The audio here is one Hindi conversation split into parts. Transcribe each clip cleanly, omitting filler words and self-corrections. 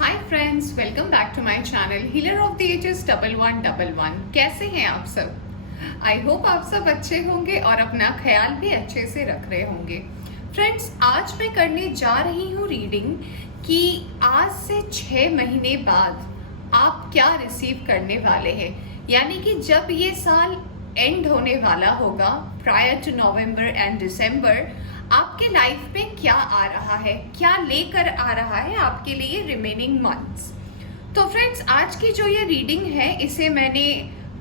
Hi friends, welcome back to my channel healer of the ages 1111। कैसे हैं आप सब? आई होप आप सब अच्छे होंगे और अपना ख्याल भी अच्छे से रख रहे होंगे। फ्रेंड्स, आज मैं करने जा रही हूँ रीडिंग कि आज से 6 महीने बाद आप क्या रिसीव करने वाले हैं। यानी कि जब ये साल एंड होने वाला होगा, प्रायर टू नवंबर एंड दिसंबर, आपके लाइफ में क्या आ रहा है, क्या लेकर आ रहा है आपके लिए रिमेनिंग मंथ्स। तो फ्रेंड्स, आज की जो ये रीडिंग है इसे मैंने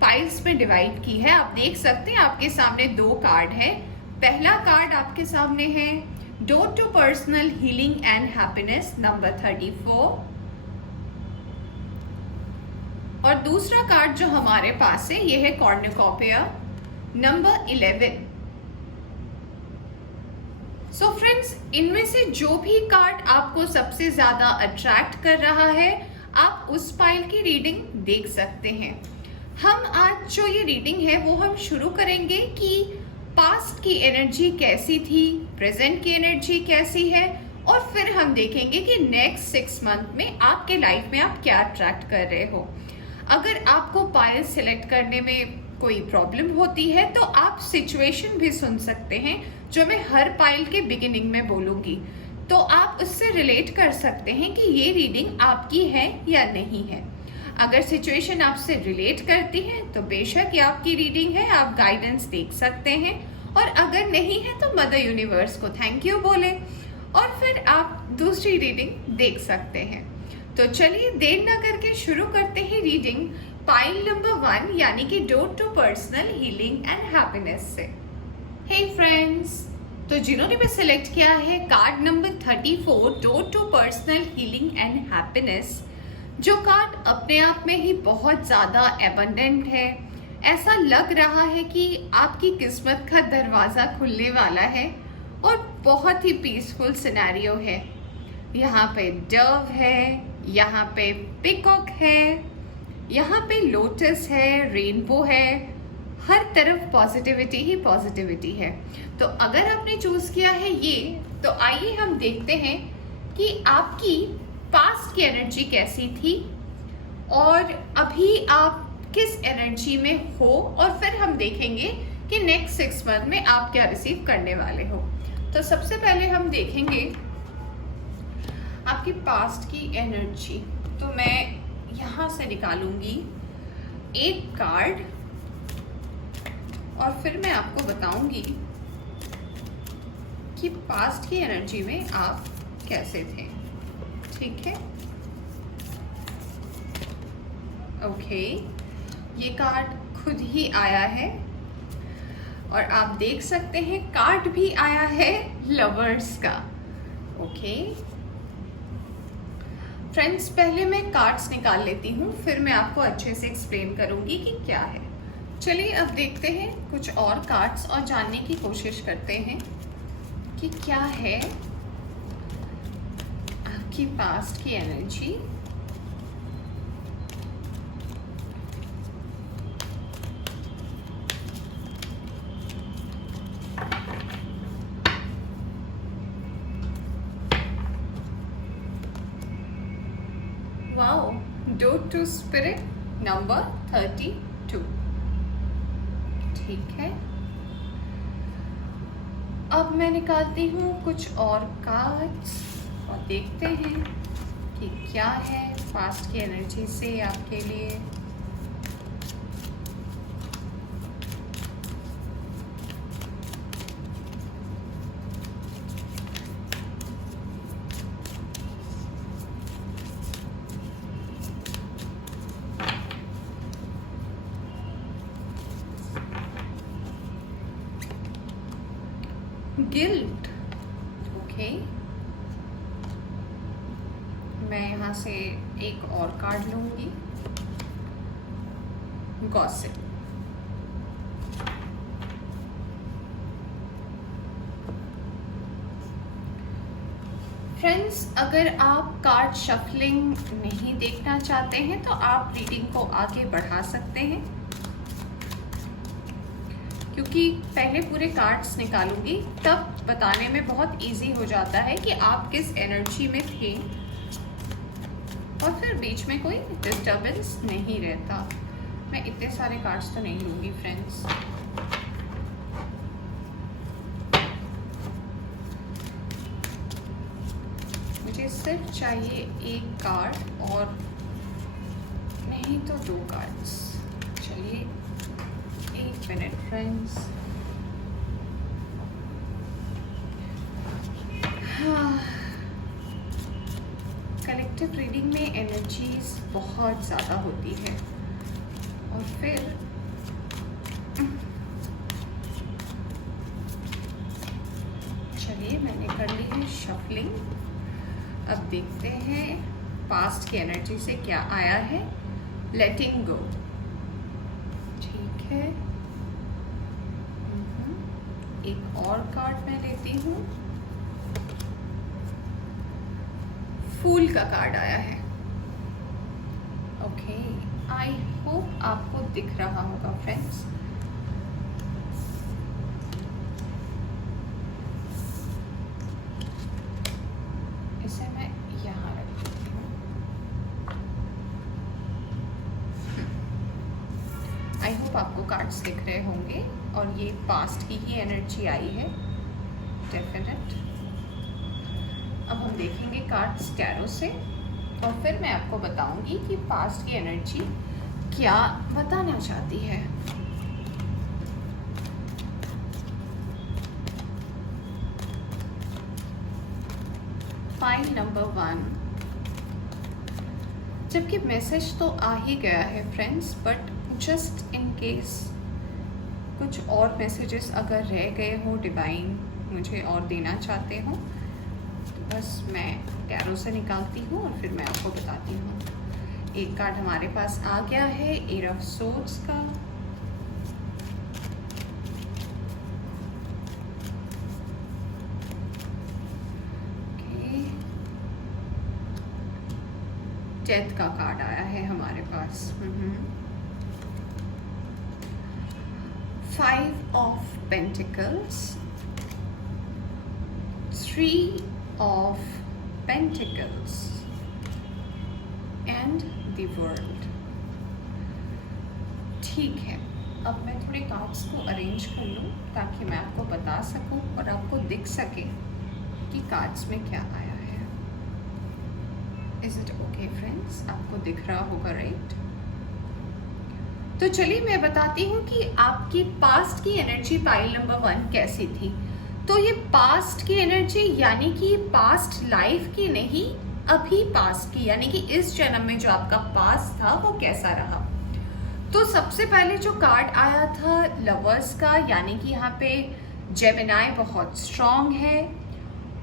पाइल्स में डिवाइड की है। आप देख सकते हैं आपके सामने 2 कार्ड है। पहला कार्ड आपके सामने है door to personal healing and happiness number 34, और दूसरा कार्ड जो हमारे पास है ये है कॉर्नुकोपिया नंबर 11। सो फ्रेंड्स, इनमें से जो भी कार्ड आपको सबसे ज्यादा अट्रैक्ट कर रहा है, आप उस पाइल की रीडिंग देख सकते हैं। हम आज जो ये रीडिंग है वो हम शुरू करेंगे कि पास्ट की एनर्जी कैसी थी, प्रेजेंट की एनर्जी कैसी है, और फिर हम देखेंगे कि नेक्स्ट 6 मंथ में आपके लाइफ में आप क्या अट्रैक्ट कर रहे हो। अगर आपको पाइल सिलेक्ट करने में कोई प्रॉब्लम होती है तो आप सिचुएशन भी सुन सकते हैं जो मैं हर पाइल के बिगिनिंग में बोलूंगी, तो आप उससे रिलेट कर सकते हैं कि ये रीडिंग आपकी है या नहीं है। अगर सिचुएशन आपसे रिलेट करती है तो बेशक ये आपकी रीडिंग है, आप गाइडेंस देख सकते हैं, और अगर नहीं है तो मदर यूनिवर्स को थैंक यू बोले और फिर आप दूसरी रीडिंग देख सकते हैं। तो चलिए देर ना करके शुरू करते हैं रीडिंग पाइल नंबर 1 यानी कि door to personal healing and happiness से। हे फ्रेंड्स, तो जिन्होंने भी सिलेक्ट किया है card number 34 door to personal healing and happiness, जो कार्ड अपने आप में ही बहुत ज्यादा एबंडेंट है। ऐसा लग रहा है कि आपकी किस्मत का दरवाजा खुलने वाला है और बहुत ही पीसफुल सिनेरियो है। यहाँ पे डव है, यहाँ पे पिकॉक है, यहाँ पे लोटस है, रेनबो है, हर तरफ पॉजिटिविटी ही पॉजिटिविटी है। तो अगर आपने चूज किया है ये, तो आइए हम देखते हैं कि आपकी पास्ट की एनर्जी कैसी थी और अभी आप किस एनर्जी में हो, और फिर हम देखेंगे कि नेक्स्ट 6 मंथ में आप क्या रिसीव करने वाले हो। तो सबसे पहले हम देखेंगे आपकी पास्ट की एनर्जी। तो मैं यहाँ से निकालूंगी एक कार्ड और फिर मैं आपको बताऊंगी कि पास्ट की एनर्जी में आप कैसे थे। ठीक है, ओके। ये कार्ड खुद ही आया है और आप देख सकते हैं कार्ड भी आया है लवर्स का। ओके फ्रेंड्स, पहले मैं कार्ड्स निकाल लेती हूँ, फिर मैं आपको अच्छे से एक्सप्लेन करूंगी कि क्या है। चलिए अब देखते हैं कुछ और कार्ड्स और जानने की कोशिश करते हैं कि क्या है आपकी पास्ट की energy. Wow, door to spirit number 32। ठीक है, अब मैं निकालती हूँ कुछ और कार्ड्स और देखते हैं कि क्या है पास्ट की एनर्जी से आपके लिए। Guilt, okay. मैं यहाँ से एक और कार्ड लूंगी, गॉसिप। फ्रेंड्स, अगर आप कार्ड शफलिंग नहीं देखना चाहते हैं तो आप रीडिंग को आगे बढ़ा सकते हैं, क्योंकि पहले पूरे कार्ड्स निकालूंगी तब बताने में बहुत इजी हो जाता है कि आप किस एनर्जी में थे और फिर बीच में कोई डिस्टर्बेंस नहीं रहता। मैं इतने सारे कार्ड्स तो नहीं लूँगी फ्रेंड्स। मुझे सिर्फ चाहिए एक कार्ड और नहीं तो 2 कार्ड्स। चलिए 1 मिनट फ्रेंड्स। कलेक्टिव रीडिंग में एनर्जीज बहुत ज़्यादा होती है और फिर चलिए मैंने कर ली है शफलिंग। अब देखते हैं पास्ट की एनर्जी से क्या आया है। लेटिंग गो। ठीक है, एक और कार्ड मैं लेती हूँ। फूल का कार्ड आया है। ओके, आई होप आपको दिख रहा होगा फ्रेंड्स। इसे मैं यहाँ रख देती हूँ। आई होप आपको कार्ड्स दिख रहे होंगे और ये पास्ट की ही एनर्जी आई है डेफिनेट। अब हम देखेंगे कार्ड्स टैरो से और फिर मैं आपको बताऊंगी कि पास्ट की एनर्जी क्या बताना चाहती है। File number 1। जबकि मैसेज तो आ ही गया है friends, but just in case कुछ और मैसेजेस अगर रह गए हो, डिवाइन मुझे और देना चाहते हो, बस मैं टैरो से निकालती हूँ और फिर मैं आपको बताती हूँ। एक कार्ड हमारे पास आ गया है, एट ऑफ सोर्ड्स का। डेथ का कार्ड आया है हमारे पास। 5 of pentacles, 3 of Pentacles and the World। ठीक है, अब मैं थोड़े कार्ड्स को अरेंज कर लूँ ताकि मैं आपको बता सकूँ और आपको दिख सके कि कार्ड्स में क्या आया है। Is it okay friends? आपको दिख रहा होगा राइट? तो चलिए मैं बताती हूँ कि आपकी पास्ट की एनर्जी पाइल नंबर 1 कैसी थी। तो ये पास्ट की एनर्जी यानी कि पास्ट लाइफ की नहीं, अभी पास्ट की, यानी कि इस जन्म में जो आपका पास्ट था वो कैसा रहा। तो सबसे पहले जो कार्ड आया था लवर्स का, यानी कि यहाँ पे जेमिनाई बहुत स्ट्रांग है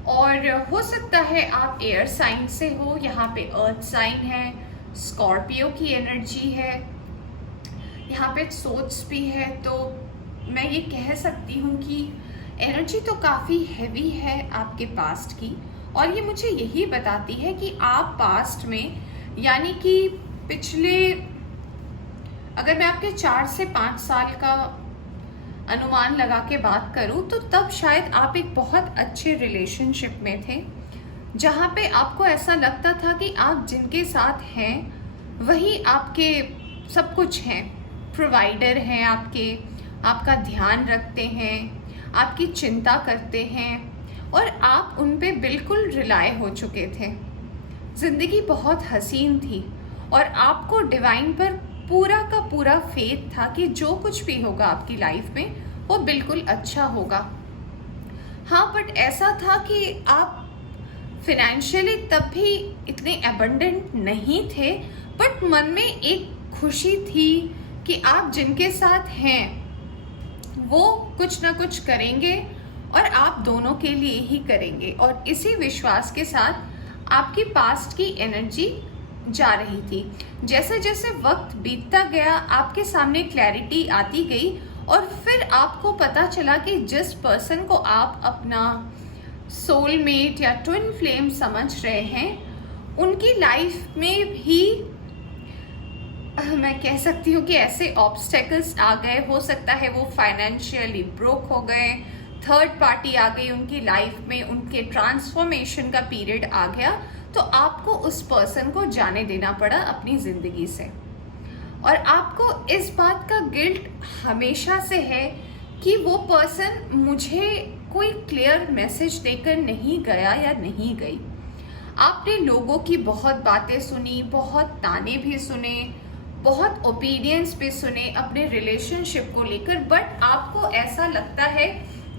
और हो सकता है आप एयर साइन से हो। यहाँ पे अर्थ साइन है, स्कॉर्पियो की एनर्जी है, यहाँ पे सोच भी है। तो मैं ये कह सकती हूँ कि एनर्जी तो काफ़ी हैवी है आपके पास्ट की और ये मुझे यही बताती है कि आप पास्ट में, यानी कि पिछले, अगर मैं आपके 4 से 5 साल का अनुमान लगा के बात करूं तो तब शायद आप एक बहुत अच्छे रिलेशनशिप में थे जहां पे आपको ऐसा लगता था कि आप जिनके साथ हैं वही आपके सब कुछ हैं, प्रोवाइडर हैं आपके, आपका ध्यान रखते हैं, आपकी चिंता करते हैं और आप उन पे बिल्कुल रिलाय हो चुके थे। ज़िंदगी बहुत हसीन थी और आपको डिवाइन पर पूरा का पूरा फेथ था कि जो कुछ भी होगा आपकी लाइफ में वो बिल्कुल अच्छा होगा। हाँ, बट ऐसा था कि आप फिनेंशियली तब भी इतने एबंडेंट नहीं थे, बट मन में एक खुशी थी कि आप जिनके साथ हैं वो कुछ ना कुछ करेंगे और आप दोनों के लिए ही करेंगे। और इसी विश्वास के साथ आपकी पास्ट की एनर्जी जा रही थी। जैसे जैसे वक्त बीतता गया आपके सामने क्लैरिटी आती गई और फिर आपको पता चला कि जिस पर्सन को आप अपना सोलमेट या ट्विन फ्लेम समझ रहे हैं उनकी लाइफ में भी मैं कह सकती हूँ कि ऐसे ऑब्स्टेकल्स आ गए। हो सकता है वो फाइनेंशियली ब्रोक हो गए, थर्ड पार्टी आ गई उनकी लाइफ में, उनके ट्रांसफॉर्मेशन का पीरियड आ गया। तो आपको उस पर्सन को जाने देना पड़ा अपनी ज़िंदगी से। और आपको इस बात का गिल्ट हमेशा से है कि वो पर्सन मुझे कोई क्लियर मैसेज देकर नहीं गया या नहीं गई। आपने लोगों की बहुत बातें सुनी, बहुत ताने भी सुने, बहुत ओपिनियंस भी सुने अपने रिलेशनशिप को लेकर, बट आपको ऐसा लगता है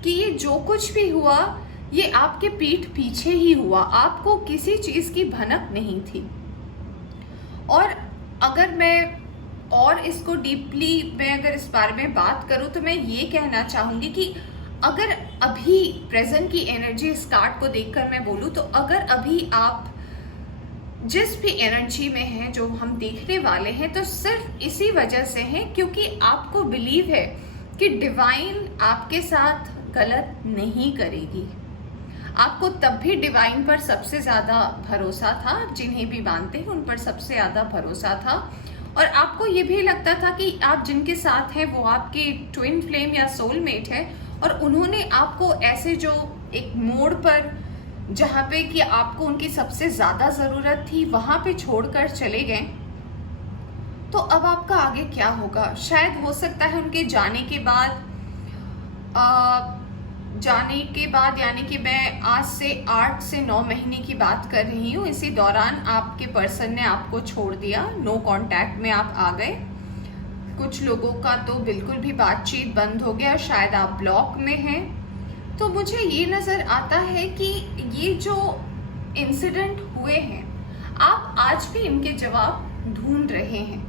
कि ये जो कुछ भी हुआ ये आपके पीठ पीछे ही हुआ, आपको किसी चीज़ की भनक नहीं थी। और अगर मैं और इसको डीपली मैं अगर इस बारे में बात करूं तो मैं ये कहना चाहूँगी कि अगर अभी प्रेजेंट की एनर्जी इस कार्ड को देखकर मैं बोलूँ तो अगर अभी आप जिस भी एनर्जी में हैं जो हम देखने वाले हैं, तो सिर्फ इसी वजह से हैं क्योंकि आपको बिलीव है कि डिवाइन आपके साथ गलत नहीं करेगी। आपको तब भी डिवाइन पर सबसे ज़्यादा भरोसा था, आप जिन्हें भी मानते हैं उन पर सबसे ज़्यादा भरोसा था, और आपको ये भी लगता था कि आप जिनके साथ हैं वो आपके ट्विन फ्लेम या सोलमेट है, और उन्होंने आपको ऐसे जो एक मोड़ पर जहाँ पे कि आपको उनकी सबसे ज़्यादा ज़रूरत थी वहाँ पे छोड़कर चले गए। तो अब आपका आगे क्या होगा? शायद हो सकता है उनके जाने के बाद यानी कि मैं आज से 8 से 9 महीने की बात कर रही हूँ, इसी दौरान आपके पर्सन ने आपको छोड़ दिया, नो कांटेक्ट में आप आ गए। कुछ लोगों का तो बिल्कुल भी बातचीत बंद हो गया, शायद आप ब्लॉक में हैं। तो मुझे ये नज़र आता है कि ये जो इंसिडेंट हुए हैं आप आज भी इनके जवाब ढूंढ रहे हैं,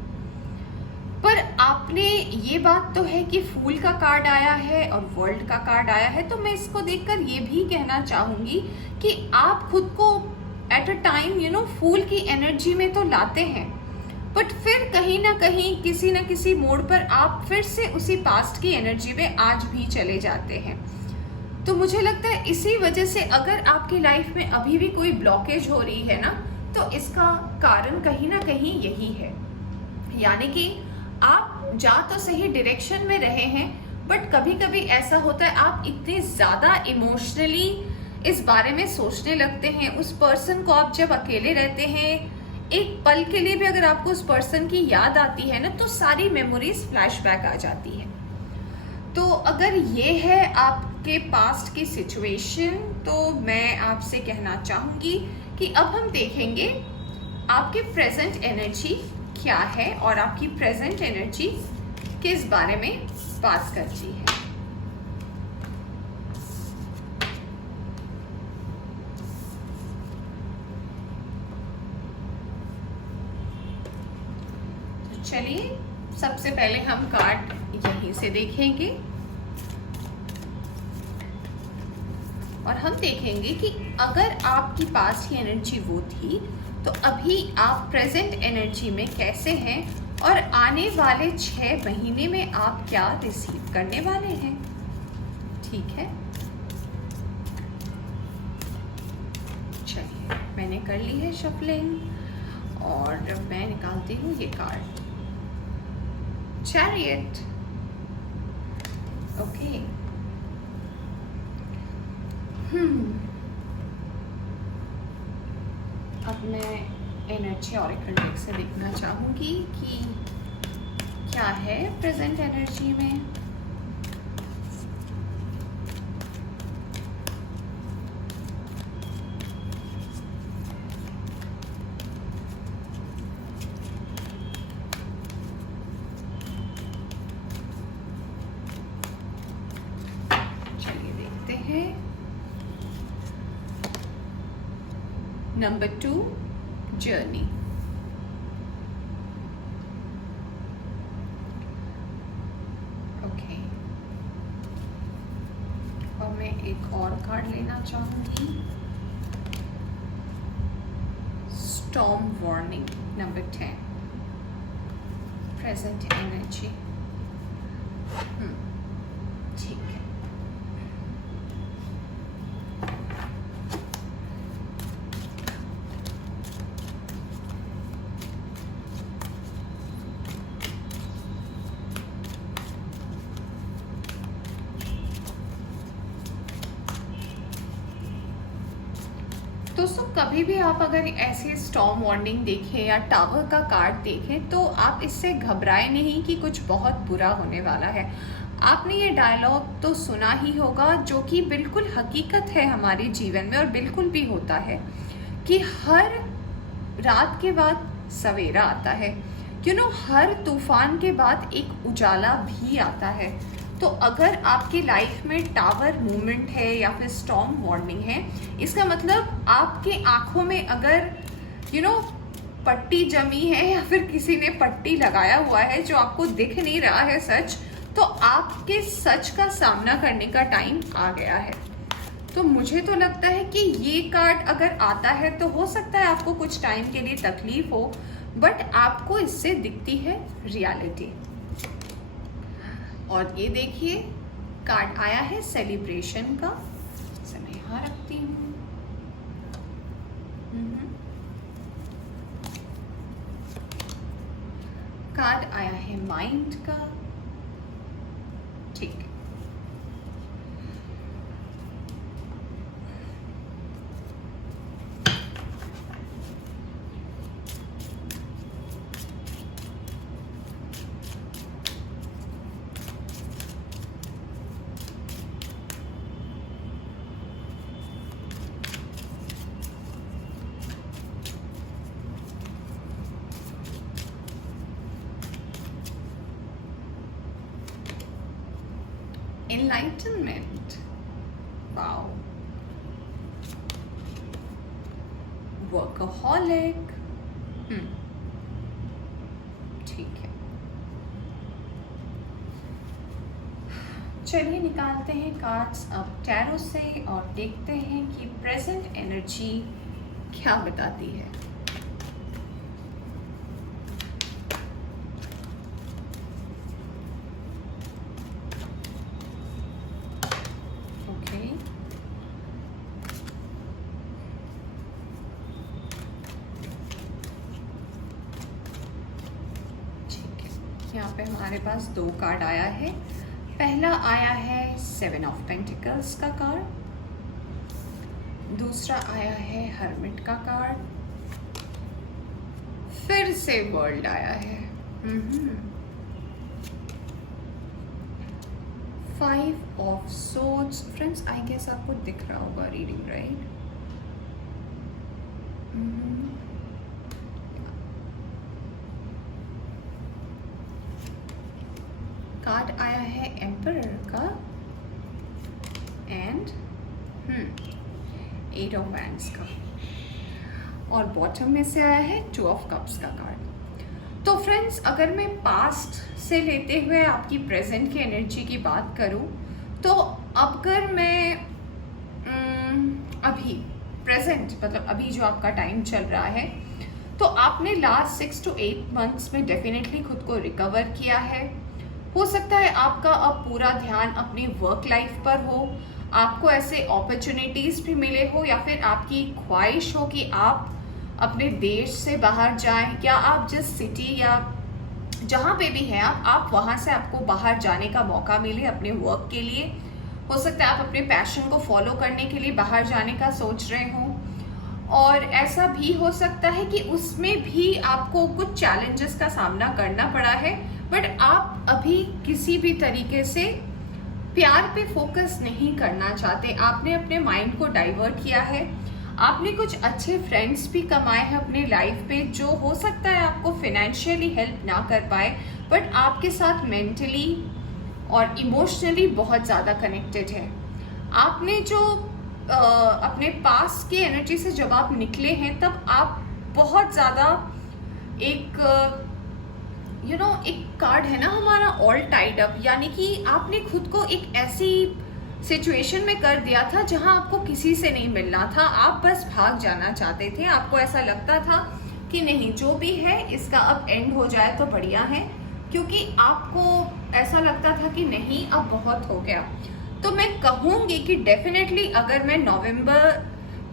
पर आपने ये बात तो है कि फूल का कार्ड आया है और वर्ल्ड का कार्ड आया है, तो मैं इसको देखकर ये भी कहना चाहूँगी कि आप खुद को एट अ टाइम फूल की एनर्जी में तो लाते हैं, बट फिर कहीं ना कहीं किसी न किसी मोड़ पर आप फिर से उसी पास्ट की एनर्जी में आज भी चले जाते हैं। तो मुझे लगता है इसी वजह से अगर आपकी लाइफ में अभी भी कोई ब्लॉकेज हो रही है ना, तो इसका कारण कहीं ना कहीं यही है, यानी कि आप जा तो सही डायरेक्शन में रहे हैं, बट कभी कभी ऐसा होता है आप इतने ज़्यादा इमोशनली इस बारे में सोचने लगते हैं। उस पर्सन को आप जब अकेले रहते हैं, एक पल के लिए भी अगर आपको उस पर्सन की याद आती है ना, तो सारी मेमोरीज फ्लैशबैक आ जाती है। तो अगर ये है आपके पास्ट की सिचुएशन, तो मैं आपसे कहना चाहूँगी कि अब हम देखेंगे आपके प्रेजेंट एनर्जी क्या है और आपकी प्रेजेंट एनर्जी किस बारे में बात करती है। तो चलिए सबसे पहले हम कार्ड यहीं से देखेंगे और हम देखेंगे कि अगर आपकी पास की एनर्जी वो थी तो अभी आप प्रेजेंट एनर्जी में कैसे हैं और आने वाले 6 महीने में आप क्या रिसीव करने वाले हैं। ठीक है, चलिए मैंने कर ली है शफलिंग और मैं निकालती हूँ ये कार्ड, चैरियट। ओके, अब मैं एनर्जी ऑरेकल डेक से देखना चाहूँगी कि क्या है प्रेजेंट एनर्जी में। चलिए देखते हैं। Number 2, journey. ओके, और मैं एक और कार्ड लेना चाहूंगी, storm warning, number 10, present energy. ठीक है, दोस्तों कभी भी आप अगर ऐसे स्टॉर्म वार्निंग देखें या टावर का कार्ड देखें तो आप इससे घबराए नहीं कि कुछ बहुत बुरा होने वाला है। आपने ये डायलॉग तो सुना ही होगा, जो कि बिल्कुल हकीकत है हमारे जीवन में और बिल्कुल भी होता है कि हर रात के बाद सवेरा आता है। हर तूफान के बाद एक उजाला भी आता है। तो अगर आपकी लाइफ में टावर मूवमेंट है या फिर स्टॉर्म वार्निंग है, इसका मतलब आपके आंखों में अगर पट्टी जमी है या फिर किसी ने पट्टी लगाया हुआ है जो आपको दिख नहीं रहा है सच, तो आपके सच का सामना करने का टाइम आ गया है। तो मुझे तो लगता है कि ये कार्ड अगर आता है तो हो सकता है आपको कुछ टाइम के लिए तकलीफ हो, बट आपको इससे दिखती है रियलिटी। और ये देखिए कार्ड आया है सेलिब्रेशन का। इसे मैं यहाँ रखती हूँ। कार्ड आया है माइंड का। ठीक है, enlightenment, wow, workaholic, ठीक है। चलिए निकालते हैं कार्ड्स अब टैरो से और देखते हैं कि प्रेजेंट एनर्जी क्या बताती है। यहाँ पे हमारे पास दो कार्ड आया है। पहला आया है 7 ऑफ पेंटिकल्स का कार्ड, दूसरा आया है हर्मिट का कार्ड, फिर से वर्ल्ड आया है। 5 of swords. Friends I guess आपको दिख रहा होगा रीडिंग, राइट? कार्ड आया है एम्परर का एंड 8 ऑफ वैंड्स का, और बॉटम में से आया है 2 ऑफ कप्स का कार्ड। तो फ्रेंड्स अगर मैं पास्ट से लेते हुए आपकी प्रेजेंट की एनर्जी की बात करूं, तो अगर मैं अभी प्रेजेंट मतलब अभी जो आपका टाइम चल रहा है, तो आपने लास्ट 6 to 8 मंथ्स में डेफिनेटली खुद को रिकवर किया है। हो सकता है आपका अब पूरा ध्यान अपनी वर्क लाइफ पर हो, आपको ऐसे अपॉर्चुनिटीज भी मिले हो, या फिर आपकी ख्वाहिश हो कि आप अपने देश से बाहर जाएं, या आप जिस सिटी या जहाँ पे भी हैं आप वहाँ से आपको बाहर जाने का मौका मिले अपने वर्क के लिए। हो सकता है आप अपने पैशन को फॉलो करने के लिए बाहर जाने का सोच रहे हो, और ऐसा भी हो सकता है कि उसमें भी आपको कुछ चैलेंजेस का सामना करना पड़ा है, बट आप अभी किसी भी तरीके से प्यार पे फोकस नहीं करना चाहते। आपने अपने माइंड को डाइवर्ट किया है। आपने कुछ अच्छे फ्रेंड्स भी कमाए हैं अपने लाइफ पे, जो हो सकता है आपको फाइनेंशियली हेल्प ना कर पाए, बट आपके साथ मेंटली और इमोशनली बहुत ज़्यादा कनेक्टेड है। आपने जो अपने पास की एनर्जी से जब आप निकले हैं, तब आप बहुत ज़्यादा एक एक कार्ड है ना हमारा ऑल टाइड अप, यानी कि आपने खुद को एक ऐसी सिचुएशन में कर दिया था जहां आपको किसी से नहीं मिलना था, आप बस भाग जाना चाहते थे। आपको ऐसा लगता था कि नहीं, जो भी है इसका अब एंड हो जाए तो बढ़िया है, क्योंकि आपको ऐसा लगता था कि नहीं अब बहुत हो गया। तो मैं कहूँगी कि डेफिनेटली अगर मैं नवंबर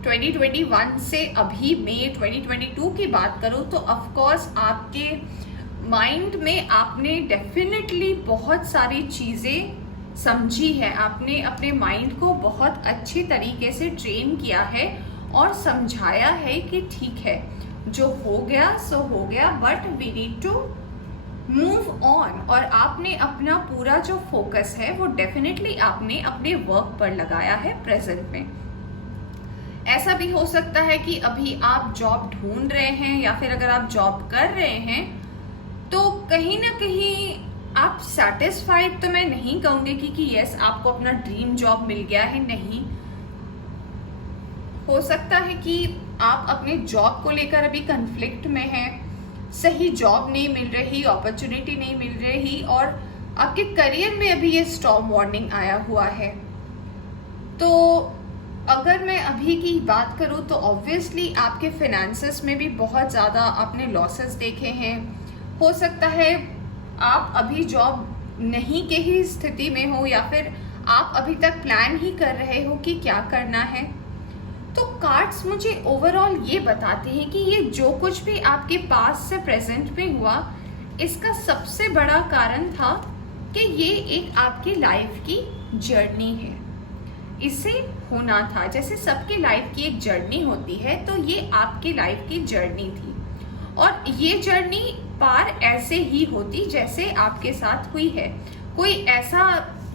2021 से अभी मई 2022 की बात करूँ, तो ऑफकोर्स आपके माइंड में आपने डेफिनेटली बहुत सारी चीज़ें समझी है। आपने अपने माइंड को बहुत अच्छी तरीके से ट्रेन किया है और समझाया है कि ठीक है, जो हो गया सो हो गया, but we need to move on. और आपने अपना पूरा जो फोकस है वो डेफिनेटली आपने अपने वर्क पर लगाया है प्रेजेंट में। ऐसा भी हो सकता है कि अभी आप जॉब ढूंढ रहे हैं या फिर अगर आप जॉब कर रहे हैं तो कहीं ना कहीं आप सेटिस्फाइड, तो मैं नहीं कहूँगी कि यस आपको अपना ड्रीम जॉब मिल गया है, नहीं। हो सकता है कि आप अपने जॉब को लेकर अभी कन्फ्लिक्ट में हैं, सही जॉब नहीं मिल रही, अपॉर्चुनिटी नहीं मिल रही, और आपके करियर में अभी ये स्टॉर्म वार्निंग आया हुआ है। तो अगर मैं अभी की बात करूं तो ऑब्वियसली आपके फाइनेंसेस में भी बहुत ज़्यादा आपने लॉसेस देखे हैं। हो सकता है आप अभी जॉब नहीं के ही स्थिति में हो या फिर आप अभी तक प्लान ही कर रहे हो कि क्या करना है। तो कार्ड्स मुझे ओवरऑल ये बताते हैं कि ये जो कुछ भी आपके पास से प्रेजेंट में हुआ, इसका सबसे बड़ा कारण था कि ये एक आपके लाइफ की जर्नी है, इसे होना था। जैसे सबके लाइफ की एक जर्नी होती है, तो ये आपकी लाइफ की जर्नी थी, और ये जर्नी पार ऐसे ही होती जैसे आपके साथ हुई है। कोई ऐसा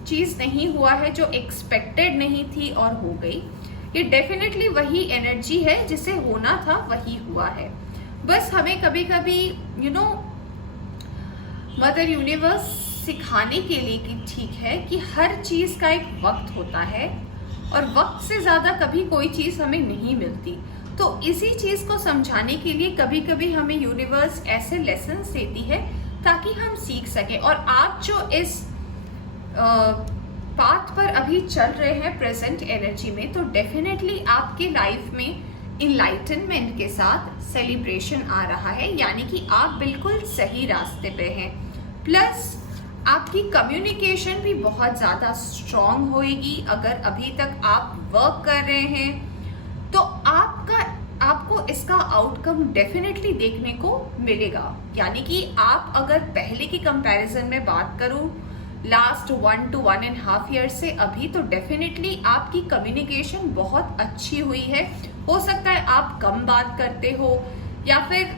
चीज़ नहीं हुआ है जो एक्सपेक्टेड नहीं थी और हो गई। ये डेफिनेटली वही एनर्जी है, जिसे होना था वही हुआ है। बस हमें कभी कभी मदर यूनिवर्स सिखाने के लिए कि ठीक है कि हर चीज़ का एक वक्त होता है और वक्त से ज़्यादा कभी कोई चीज़ हमें नहीं मिलती। तो इसी चीज़ को समझाने के लिए कभी कभी हमें यूनिवर्स ऐसे लेसन्स देती है ताकि हम सीख सकें। और आप जो इस पाथ पर अभी चल रहे हैं प्रेजेंट एनर्जी में, तो डेफिनेटली आपके लाइफ में इनलाइटनमेंट के साथ सेलिब्रेशन आ रहा है, यानी कि आप बिल्कुल सही रास्ते पे हैं। प्लस आपकी कम्युनिकेशन भी बहुत ज़्यादा स्ट्रॉन्ग होएगी। अगर अभी तक आप वर्क कर रहे हैं तो आपको इसका आउटकम डेफिनेटली देखने को मिलेगा। यानी कि आप अगर पहले की कंपैरिजन में बात करूं लास्ट 1 to 1.5 ईयर से अभी, तो डेफिनेटली आपकी कम्युनिकेशन बहुत अच्छी हुई है। हो सकता है आप कम बात करते हो या फिर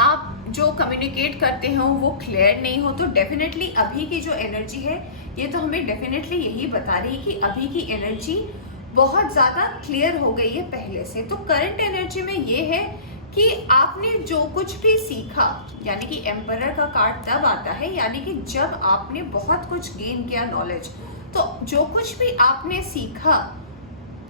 आप जो कम्युनिकेट करते हो वो क्लियर नहीं हो, तो डेफिनेटली अभी की जो एनर्जी है ये तो हमें डेफिनेटली यही बता रही है कि अभी की एनर्जी बहुत ज़्यादा क्लियर हो गई है पहले से। तो करंट एनर्जी में ये है कि आपने जो कुछ भी सीखा, यानी कि एम्परर का कार्ड तब आता है यानी कि जब आपने बहुत कुछ गेन किया नॉलेज, तो जो कुछ भी आपने सीखा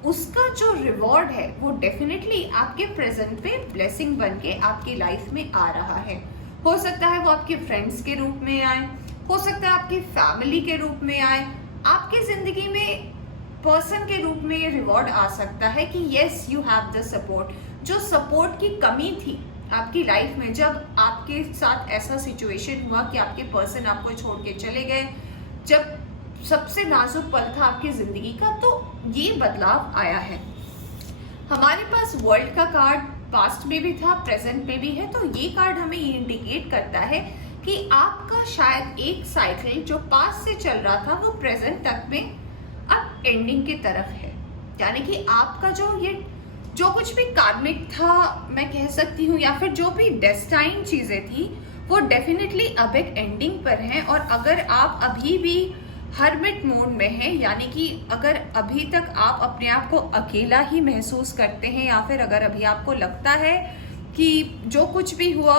उसका जो रिवॉर्ड है वो डेफिनेटली आपके प्रेजेंट पे ब्लेसिंग बन के आपकी लाइफ में आ रहा है। हो सकता है वो आपके फ्रेंड्स के रूप में आए, हो सकता है आपकी फैमिली के रूप में आए, आपकी जिंदगी में पर्सन के रूप में ये रिवॉर्ड आ सकता है कि yes you have the support. जो सपोर्ट की कमी थी आपकी लाइफ में, जब आपके साथ ऐसा सिचुएशन हुआ कि आपके पर्सन आपको छोड़ के चले गए, जब सबसे नाजुक पल था आपकी जिंदगी का, तो ये बदलाव आया है। हमारे पास वर्ल्ड का कार्ड पास्ट में भी था, प्रेजेंट में भी है, तो ये कार्ड हमें ये इंडिकेट करता है कि आपका शायद एक साइकिल जो पास्ट से चल रहा था वो प्रेजेंट तक में अब एंडिंग की तरफ है। यानी कि आपका जो कुछ भी कार्मिक था मैं कह सकती हूँ, या फिर जो भी डेस्टाइन चीजें थी वो डेफिनेटली अब एक एंडिंग पर हैं। और अगर आप अभी भी हर्मिट मोड में हैं, यानी कि अगर अभी तक आप अपने आप को अकेला ही महसूस करते हैं, या फिर अगर अभी आपको लगता है कि जो कुछ भी हुआ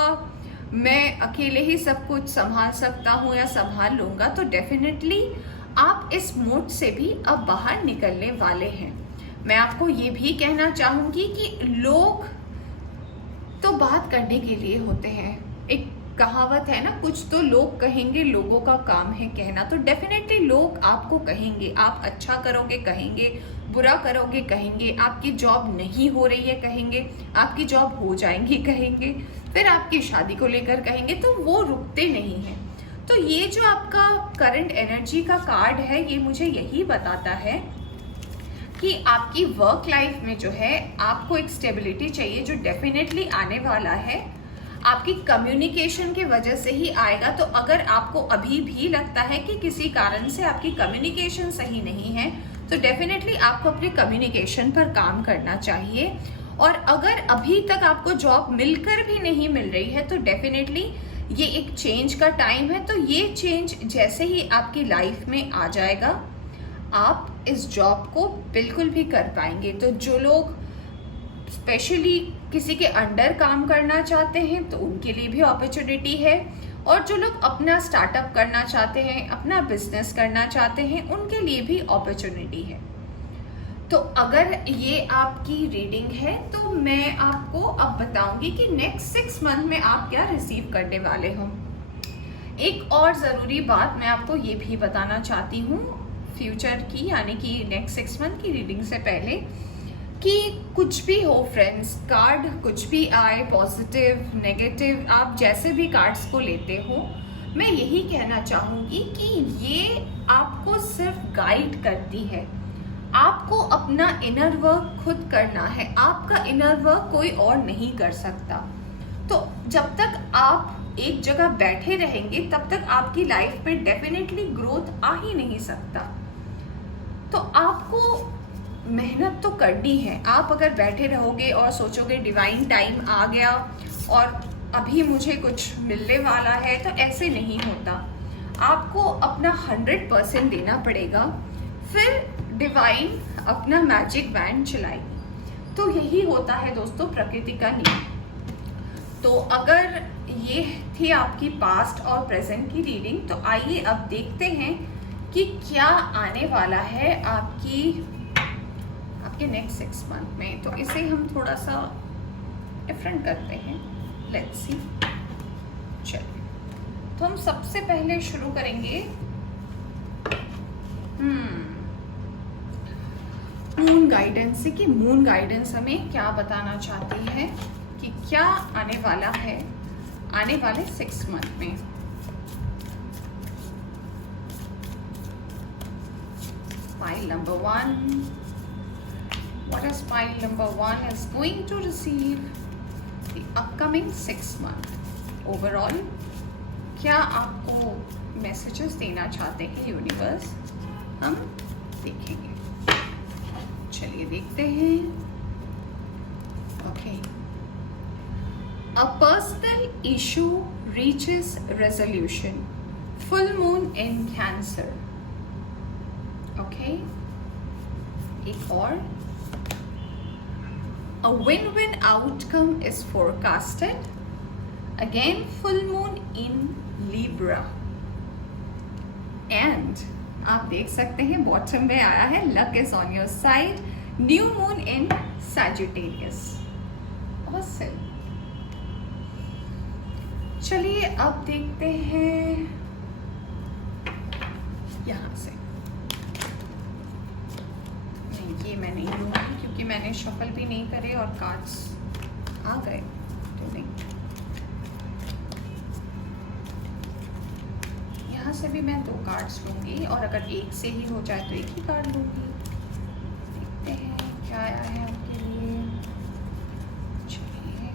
मैं अकेले ही सब कुछ संभाल सकता हूँ या संभाल लूँगा, तो डेफिनेटली आप इस मोड से भी अब बाहर निकलने वाले हैं। मैं आपको ये भी कहना चाहूँगी कि लोग तो बात करने के लिए होते हैं। एक कहावत है ना, कुछ तो लोग कहेंगे, लोगों का काम है कहना। तो डेफिनेटली लोग आपको कहेंगे, आप अच्छा करोगे कहेंगे, बुरा करोगे कहेंगे, आपकी जॉब नहीं हो रही है कहेंगे, आपकी जॉब हो जाएंगी कहेंगे, फिर आपकी शादी को लेकर कहेंगे, तो वो रुकते नहीं हैं। तो ये जो आपका करंट एनर्जी का कार्ड है ये मुझे यही बताता है कि आपकी वर्क लाइफ में जो है आपको एक स्टेबिलिटी चाहिए, जो डेफिनेटली आने वाला है। आपकी कम्युनिकेशन के वजह से ही आएगा। तो अगर आपको अभी भी लगता है कि किसी कारण से आपकी कम्युनिकेशन सही नहीं है, तो डेफिनेटली आपको अपने कम्युनिकेशन पर काम करना चाहिए। और अगर अभी तक आपको जॉब मिलकर भी नहीं मिल रही है तो डेफिनेटली ये एक चेंज का टाइम है। तो ये चेंज जैसे ही आपकी लाइफ में आ जाएगा आप इस जॉब को बिल्कुल भी कर पाएंगे। तो जो लोग स्पेशली किसी के अंडर काम करना चाहते हैं तो उनके लिए भी अपॉर्चुनिटी है, और जो लोग अपना स्टार्टअप करना चाहते हैं, अपना बिजनेस करना चाहते हैं, उनके लिए भी अपॉर्चुनिटी है। तो अगर ये आपकी रीडिंग है तो मैं आपको अब बताऊंगी कि नेक्स्ट 6 मंथ में आप क्या रिसीव करने वाले हो। एक और ज़रूरी बात मैं आपको ये भी बताना चाहती हूँ फ्यूचर की, यानी कि नेक्स्ट 6 मंथ की रीडिंग से पहले, कि कुछ भी हो फ्रेंड्स, कार्ड कुछ भी आए, पॉजिटिव नेगेटिव, आप जैसे भी कार्ड्स को लेते हो, मैं यही कहना चाहूँगी कि ये आपको सिर्फ गाइड करती है। आपको अपना इनर वर्क खुद करना है, आपका इनर वर्क कोई और नहीं कर सकता। तो जब तक आप एक जगह बैठे रहेंगे तब तक आपकी लाइफ में डेफिनेटली ग्रोथ आ ही नहीं सकता। तो आपको मेहनत तो करनी है। आप अगर बैठे रहोगे और सोचोगे डिवाइन टाइम आ गया और अभी मुझे कुछ मिलने वाला है, तो ऐसे नहीं होता। आपको अपना 100% देना पड़ेगा, फिर डिवाइन अपना मैजिक बैंड चलाएगी। तो यही होता है दोस्तों प्रकृति का नियम। तो अगर ये थी आपकी पास्ट और प्रेजेंट की रीडिंग, तो आइए अब देखते हैं कि क्या आने वाला है आपके नेक्स्ट 6 मंथ में। तो इसे हम थोड़ा सा डिफरेंट करते हैं, लेट्स सी। चलिए, तो हम सबसे पहले शुरू करेंगे मून गाइडेंस से, कि मून गाइडेंस हमें क्या बताना चाहती है, कि क्या आने वाला है आने वाले 6 मंथ में। Pile number 1, what is pile number 1 is going to receive the upcoming 6 month overall? क्या आपको मैसेजेस देना चाहते हैं यूनिवर्स, हम देखेंगे। चलिए देखते हैं। Okay, a personal issue reaches resolution, full moon in cancer. Okay, एक और, a win win outcome is forecasted, again full moon in Libra. And आप देख सकते हैं बॉटम में आया है luck is on your side, new moon in Sagittarius. Awesome. चलिए अब देखते हैं यहां से। नहीं, ये मैं नहीं लूंगी क्योंकि मैंने शफल भी नहीं करे और कार्ड्स आ गए तो नहीं। यहाँ से भी मैं 2 कार्ड्स लूंगी, और अगर एक से ही हो जाए तो एक ही कार्ड लूंगी। देखते हैं क्या आया है आपके लिए। चलिए,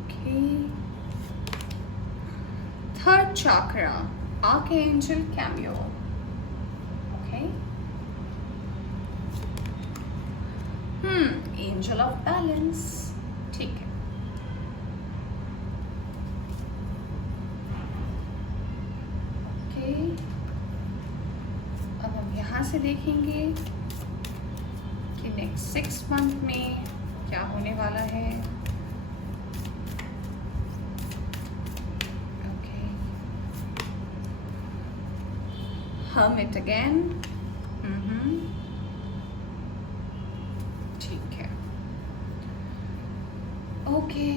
okay, third chakra, archangel cameo. Okay, angel of balance. ठीक है, अब हम यहाँ से देखेंगे कि नेक्स्ट 6 मंथ में क्या होने वाला है। Okay, hermit again. ठीक है, ओके,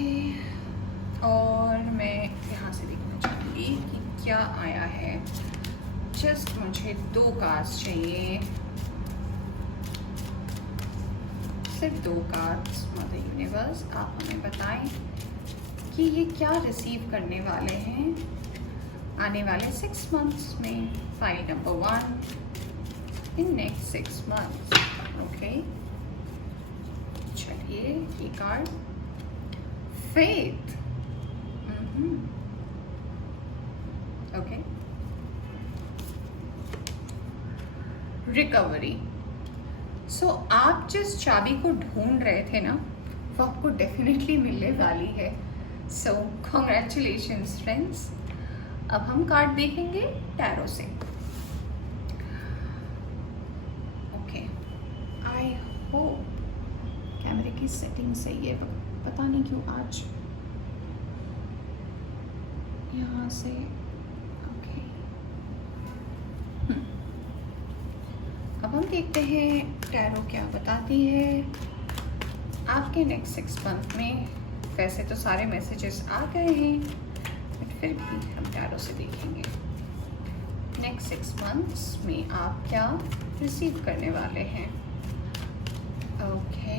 और मैं यहाँ से देखना चाहूँगी कि क्या आया है। जस्ट मुझे 2 कार्ड्स चाहिए, सिर्फ 2 कार्ड्स। मदर यूनिवर्स, आप हमें बताएं कि ये क्या रिसीव करने वाले हैं आने वाले 6 मंथ्स में। File number 1 in next 6 months. Okay, चलिए, ये card faith. Okay, recovery. So आप जिस चाबी को ढूंढ रहे थे ना, वो आपको डेफिनेटली मिलने वाली है। सो कॉन्ग्रेचुलेशंस फ्रेंड्स। अब हम कार्ड देखेंगे टैरो से। ओके, आई होप कैमरे की सेटिंग सही है। पता नहीं क्यों आज यहाँ से। ओके, अब हम देखते हैं टैरो क्या बताती है आपके नेक्स्ट 6 मंथ में। वैसे तो सारे मैसेजेस आ गए हैं, बट फिर भी हम टैरो से देखेंगे नेक्स्ट 6 मंथ्स में आप क्या रिसीव करने वाले हैं। ओके,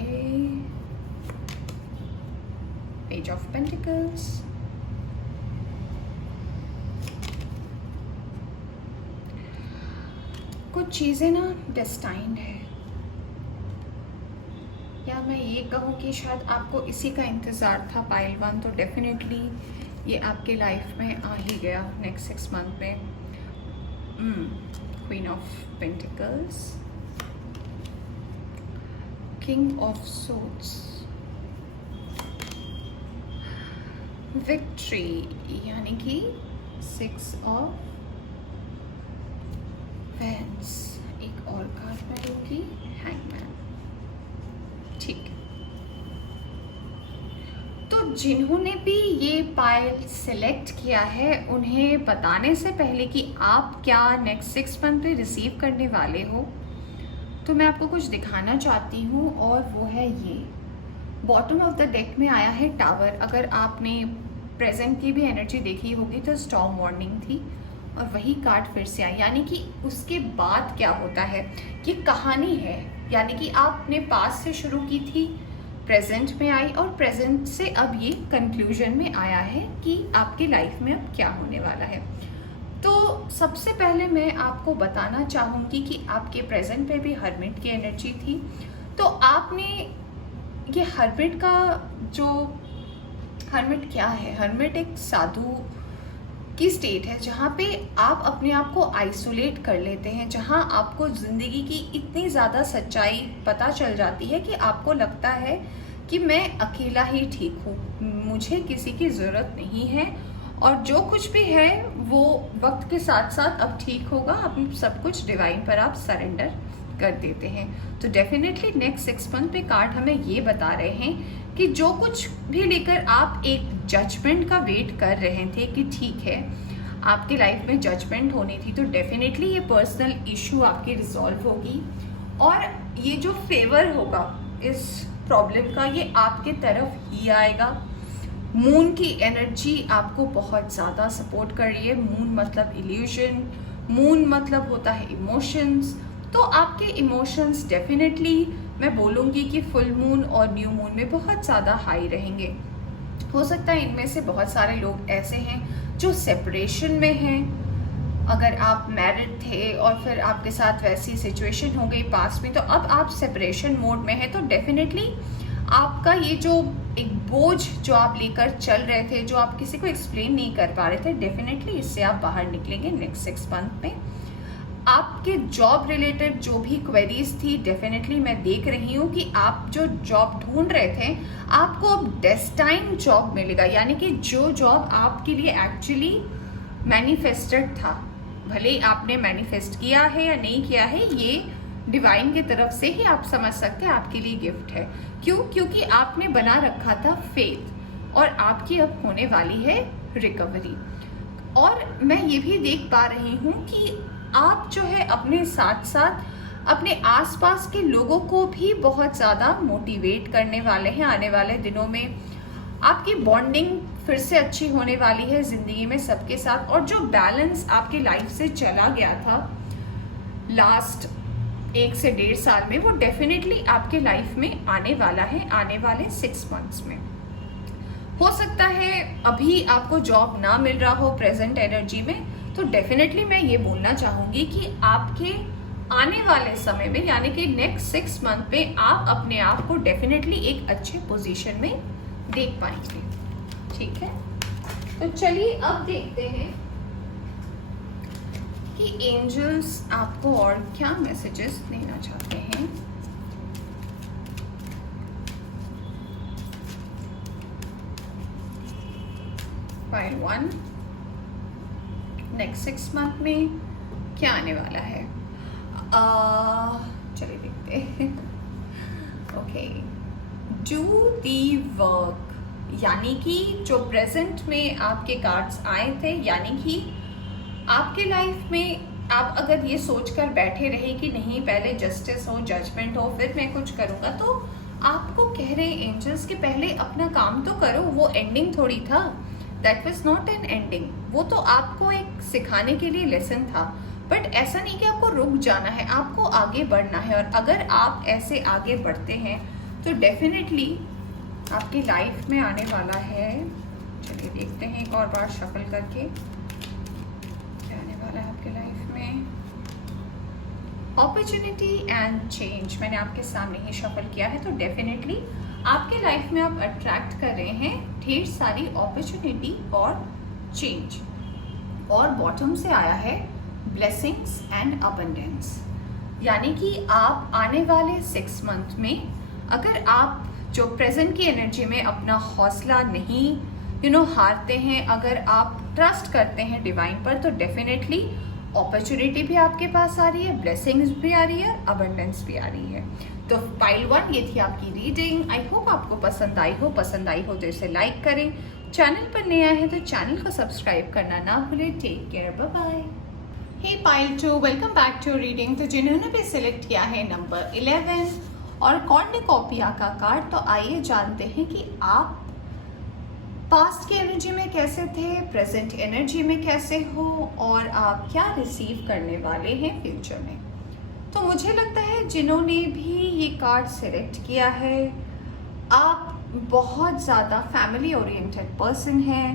पेज ऑफ पेंटिकल्स, कुछ चीज़ें ना डेस्टाइन्ड है, या मैं ये कहूँ कि शायद आपको इसी का इंतज़ार था पाइल 1, तो डेफिनेटली ये आपके लाइफ में आ ही गया नेक्स्ट 6 मंथ में। Queen of pentacles, king of swords, victory, यानी कि 6 ऑफ वेंस। एक और कार्ड मैं लूँगी, हैंगमैन। ठीक, तो जिन्होंने भी ये पाइल सिलेक्ट किया है, उन्हें बताने से पहले कि आप क्या नेक्स्ट 6 मंथ पे रिसीव करने वाले हो, तो मैं आपको कुछ दिखाना चाहती हूँ, और वो है ये। बॉटम ऑफ द डेक में आया है टावर। अगर आपने प्रेजेंट की भी एनर्जी देखी होगी तो स्टॉर्म वार्निंग थी, और वही कार्ड फिर से आई, यानी कि उसके बाद क्या होता है, ये कहानी है। यानी कि आपने पास्ट से शुरू की थी, प्रेजेंट में आई, और प्रेजेंट से अब ये कंक्लूजन में आया है कि आपकी लाइफ में अब क्या होने वाला है। तो सबसे पहले मैं आपको बताना चाहूँगी कि आपके प्रेजेंट पे भी हर्मिट की एनर्जी थी। तो आपने ये हर्मिट का जो, हर्मिट क्या है, हर्मिट एक साधु की स्टेट है जहाँ पे आप अपने आप को आइसोलेट कर लेते हैं, जहाँ आपको ज़िंदगी की इतनी ज़्यादा सच्चाई पता चल जाती है कि आपको लगता है कि मैं अकेला ही ठीक हूँ, मुझे किसी की ज़रूरत नहीं है, और जो कुछ भी है वो वक्त के साथ साथ अब ठीक होगा। अब सब कुछ डिवाइन पर आप सरेंडर कर देते हैं। तो डेफिनेटली नेक्स्ट 6 मंथ पे कार्ड हमें ये बता रहे हैं कि जो कुछ भी लेकर आप एक जजमेंट का वेट कर रहे थे कि ठीक है आपकी लाइफ में जजमेंट होनी थी, तो डेफिनेटली ये पर्सनल इशू आपकी रिजॉल्व होगी, और ये जो फेवर होगा इस प्रॉब्लम का, ये आपके तरफ ही आएगा। मून की एनर्जी आपको बहुत ज़्यादा सपोर्ट कर रही है। मून मतलब इल्यूजन, मून मतलब होता है इमोशंस। तो आपके इमोशंस डेफिनेटली मैं बोलूँगी कि फुल मून और न्यू मून में बहुत ज़्यादा हाई रहेंगे। हो सकता है इनमें से बहुत सारे लोग ऐसे हैं जो सेपरेशन में हैं। अगर आप मैरिड थे और फिर आपके साथ वैसी सिचुएशन हो गई पास्ट में, तो अब आप सेपरेशन मोड में हैं, तो डेफिनेटली आपका ये जो एक बोझ जो आप लेकर चल रहे थे, जो आप किसी को एक्सप्लेन नहीं कर पा रहे थे, डेफिनेटली इससे आप बाहर निकलेंगे नेक्स्ट 6 मंथ में। आपके जॉब रिलेटेड जो भी क्वेरीज थी, डेफिनेटली मैं देख रही हूँ कि आप जो जॉब ढूंढ रहे थे, आपको अब डेस्टाइन जॉब मिलेगा। यानी कि जो जॉब आपके लिए एक्चुअली मैनिफेस्टेड था, भले ही आपने मैनिफेस्ट किया है या नहीं किया है, ये डिवाइन की तरफ से ही आप समझ सकते हैं आपके लिए गिफ्ट है। क्यों? क्योंकि आपने बना रखा था फेथ, और आपकी अब होने वाली है रिकवरी। और मैं ये भी देख पा रही हूँ कि आप जो है अपने साथ साथ अपने आसपास के लोगों को भी बहुत ज़्यादा मोटिवेट करने वाले हैं। आने वाले दिनों में आपकी बॉन्डिंग फिर से अच्छी होने वाली है ज़िंदगी में सबके साथ, और जो बैलेंस आपकी लाइफ से चला गया था लास्ट 1 से 1.5 साल में, वो डेफिनेटली आपके लाइफ में आने वाला है आने वाले 6 मंथ्स में। हो सकता है अभी आपको जॉब ना मिल रहा हो प्रेजेंट एनर्जी में, तो डेफिनेटली मैं ये बोलना चाहूँगी कि आपके आने वाले समय में, यानी कि नेक्स्ट 6 मंथ में, आप अपने आप को डेफिनेटली एक अच्छे पोजीशन में देख पाएंगे। ठीक है, तो चलिए अब देखते हैं कि एंजल्स आपको और क्या मैसेजेस देना चाहते हैं। पाइल 1, नेक्स्ट 6 मंथ में क्या आने वाला है। चलिए देखते हैं। ओके, डू दी वर्क, यानी कि जो प्रेजेंट में आपके कार्ड्स आए थे, यानी कि आपके लाइफ में आप अगर ये सोचकर बैठे रहे कि नहीं पहले जस्टिस हो, जजमेंट हो, फिर मैं कुछ करूँगा, तो आपको कह रहे एंजल्स कि पहले अपना काम तो करो। वो एंडिंग थोड़ी था, that was not an ending. वो तो आपको एक सिखाने के लिए लेसन था, बट ऐसा नहीं कि आपको रुक जाना है, आपको आगे बढ़ना है। और अगर आप ऐसे आगे बढ़ते हैं तो डेफिनेटली आपकी लाइफ में आने वाला है। चलिए देखते हैं एक और बार शफल करके क्या आने वाला है आपके लाइफ में। अपॉर्चुनिटी एंड चेंज मैंने आपके सामने ही शफल किया है, तो डेफिनेटली आपके लाइफ में आप अट्रैक्ट कर रहे हैं ढेर सारी अपॉर्चुनिटी और चेंज। और बॉटम से आया है ब्लेसिंग्स एंड अबंडेंस, यानी कि आप आने वाले 6 मंथ में अगर आप जो प्रेजेंट की एनर्जी में अपना हौसला नहीं हारते हैं, अगर आप ट्रस्ट करते हैं डिवाइन पर, तो डेफिनेटली अपॉर्चुनिटी भी आपके पास आ रही है, ब्लेसिंग्स भी आ रही है, अबंडेंस भी आ रही है। तो पाइल 1 ये थी आपकी रीडिंग। आई होप आपको पसंद आई हो तो इसे लाइक करें। चैनल पर नया है तो चैनल को सब्सक्राइब करना ना भूलें। Take care, bye bye. Hey pile 2, welcome back to reading. तो जिन्होंने भी सिलेक्ट किया है नंबर 11 और कॉर्निकोपिया का कार्ड, तो आइए जानते हैं कि आप पास्ट की एनर्जी में कैसे थे, प्रेजेंट एनर्जी में कैसे हो, और आप क्या रिसीव करने वाले हैं फ्यूचर में। तो मुझे लगता है जिन्होंने भी ये कार्ड सिलेक्ट किया है, आप बहुत ज़्यादा फैमिली ओरिएंटेड पर्सन हैं।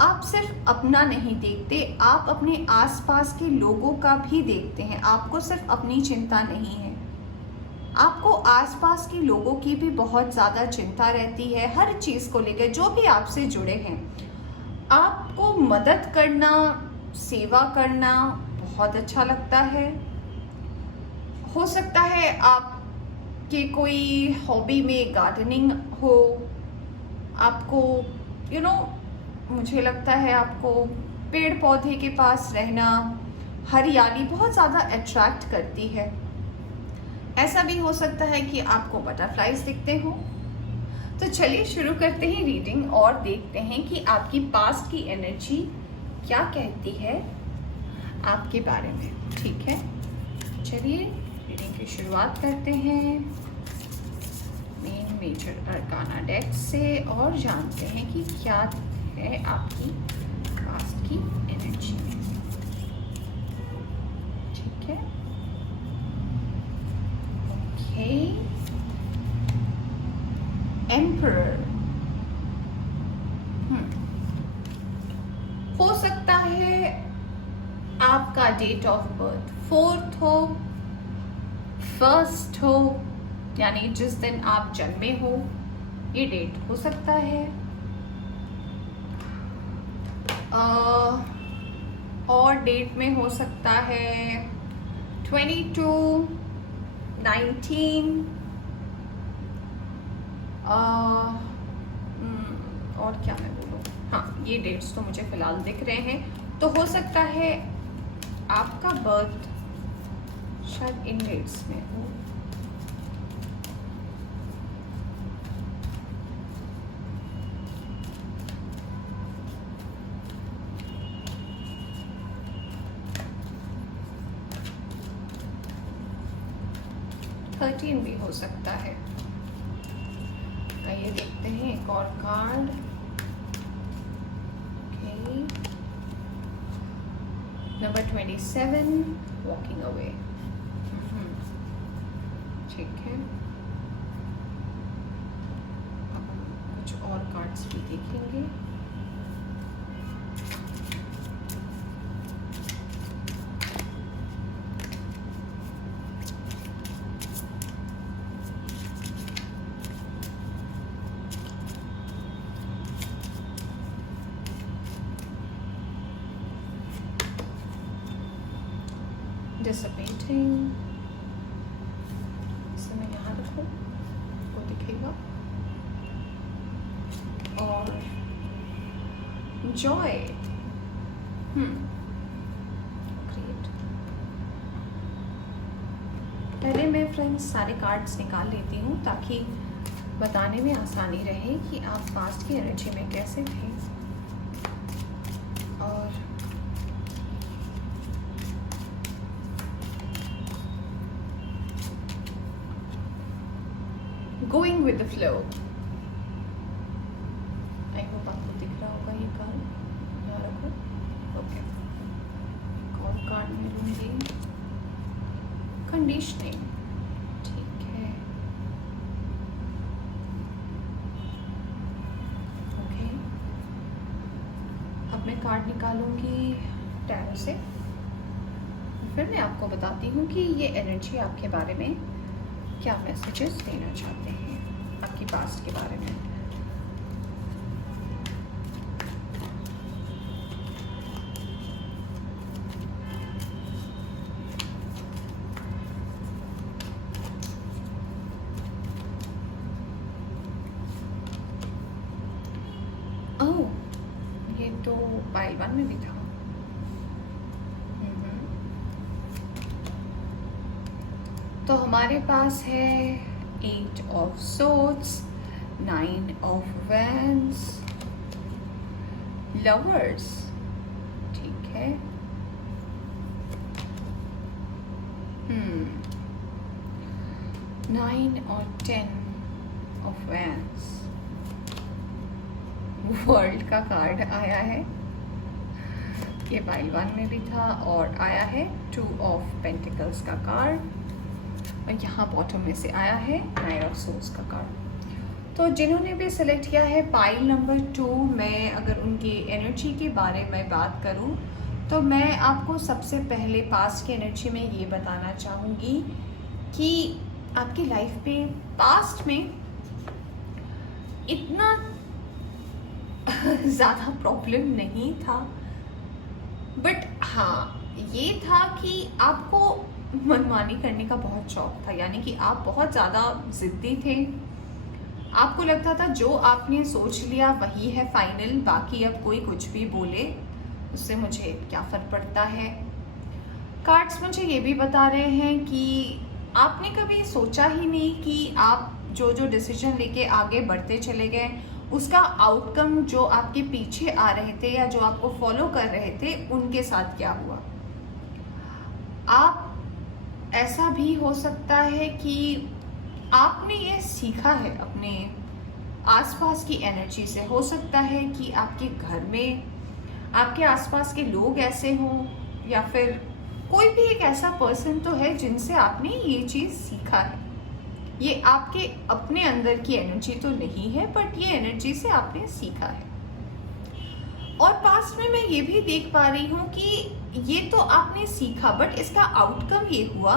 आप सिर्फ अपना नहीं देखते, आप अपने आसपास के लोगों का भी देखते हैं। आपको सिर्फ अपनी चिंता नहीं है, आपको आसपास के लोगों की भी बहुत ज़्यादा चिंता रहती है। हर चीज़ को लेकर जो भी आपसे जुड़े हैं, आपको मदद करना, सेवा करना बहुत अच्छा लगता है। हो सकता है आपके कोई हॉबी में गार्डनिंग हो, आपको मुझे लगता है आपको पेड़ पौधे के पास रहना, हरियाली बहुत ज़्यादा अट्रैक्ट करती है। ऐसा भी हो सकता है कि आपको बटरफ्लाइज दिखते हो। तो चलिए शुरू करते हैं रीडिंग और देखते हैं कि आपकी पास्ट की एनर्जी क्या कहती है आपके बारे में। ठीक है, चलिए रीडिंग की शुरुआत करते हैं मेन मेजर अरकाना डेक से और जानते हैं कि क्या है आपकी पास्ट की एनर्जी में। ठीक है, ओके। एम्परर, हो सकता है आपका डेट ऑफ बर्थ 4th हो, 1st हो, यानी जिस दिन आप जन्मे हो, ये डेट हो सकता है। और डेट में हो सकता है 22, 19, और क्या मैं बोलूँ, हाँ ये डेट्स तो मुझे फिलहाल दिख रहे हैं। तो हो सकता है आपका बर्थ शायद इन डेट्स में हो। भी हो सकता है। आइए देखते हैं एक और card. Okay, number 27, walking away. ठीक है, अब हम कुछ और कार्ड्स भी देखेंगे। एंटिसिपेटिंग। इसे मैं यहाँ रखूँ, वो दिखेगा। और जॉय, ग्रेट। पहले मैं फ्रेंड्स सारे कार्ड्स निकाल लेती हूँ ताकि बताने में आसानी रहे कि आप पास्ट की एनर्जी में कैसे थे। और going with the flow. I hope आपको दिख रहा होगा ये कार्ड, यहाँ रखो। ओके, कौन कार्ड में लूँगी? कंडीशनिंग, ठीक है। ओके, अब मैं कार्ड निकालूंगी टैरो से, फिर मैं आपको बताती हूँ कि ये एनर्जी आपके बारे में क्या मैसेजेस देना चाहते हैं, आपकी पास्ट के बारे में। ओह, ये तो पाइल 1 में भी था। तो हमारे पास है 8 of swords, 9 of wands, lovers, ठीक है। 9 और 10 ऑफ वैंड्स। वर्ल्ड का कार्ड आया है, ये पाइल 1 में भी था, और आया है 2 ऑफ पेंटिकल्स का कार्ड, और यहाँ बॉटम में से आया है 9 ऑफ सोर्ड्स का कार्ड। तो जिन्होंने भी सिलेक्ट किया है पाइल नंबर 2, मैं अगर उनकी एनर्जी के बारे में बात करूँ तो मैं आपको सबसे पहले पास्ट की एनर्जी में ये बताना चाहूँगी कि आपकी लाइफ पे पास्ट में इतना ज़्यादा प्रॉब्लम नहीं था, बट हाँ ये था कि आपको मनमानी करने का बहुत शौक था, यानी कि आप बहुत ज़्यादा ज़िद्दी थे। आपको लगता था जो आपने सोच लिया वही है फाइनल, बाकी अब कोई कुछ भी बोले उससे मुझे क्या फ़र्क पड़ता है। कार्ड्स मुझे ये भी बता रहे हैं कि आपने कभी सोचा ही नहीं कि आप जो जो डिसीजन लेके आगे बढ़ते चले गए उसका आउटकम जो आपके पीछे आ रहे थे या जो आपको फॉलो कर रहे थे उनके साथ क्या हुआ। आप ऐसा भी हो सकता है कि आपने ये सीखा है अपने आसपास की एनर्जी से। हो सकता है कि आपके घर में आपके आसपास के लोग ऐसे हों, या फिर कोई भी एक ऐसा पर्सन तो है जिनसे आपने ये चीज़ सीखा है। ये आपके अपने अंदर की एनर्जी तो नहीं है, बट ये एनर्जी से आपने सीखा है। और पास्ट में मैं ये भी देख पा रही हूँ कि ये तो आपने सीखा, बट इसका आउटकम ये हुआ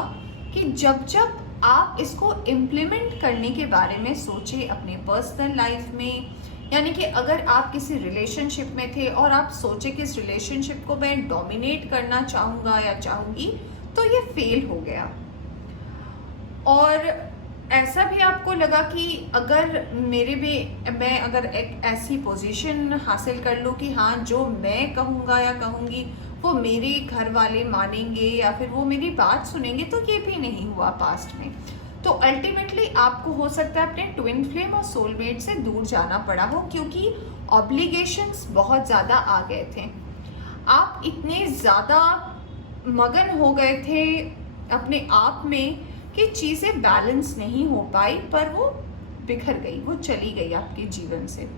कि जब जब आप इसको इम्प्लीमेंट करने के बारे में सोचे अपने पर्सनल लाइफ में, यानी कि अगर आप किसी रिलेशनशिप में थे और आप सोचे कि इस रिलेशनशिप को मैं डोमिनेट करना चाहूँगा या चाहूँगी, तो ये फेल हो गया। और ऐसा भी आपको लगा कि अगर मैं अगर एक ऐसी पोजीशन हासिल कर लूँ कि हाँ जो मैं कहूँगा या कहूँगी वो मेरे घर वाले मानेंगे या फिर वो मेरी बात सुनेंगे, तो ये भी नहीं हुआ पास्ट में। तो अल्टीमेटली आपको हो सकता है अपने ट्विन फ्लेम और सोलमेट से दूर जाना पड़ा हो, क्योंकि ऑब्लिगेशंस बहुत ज़्यादा आ गए थे। आप इतने ज़्यादा मगन हो गए थे अपने आप में कि चीज़ें बैलेंस नहीं हो पाई, पर वो बिखर गई, वो चली गई आपके जीवन से।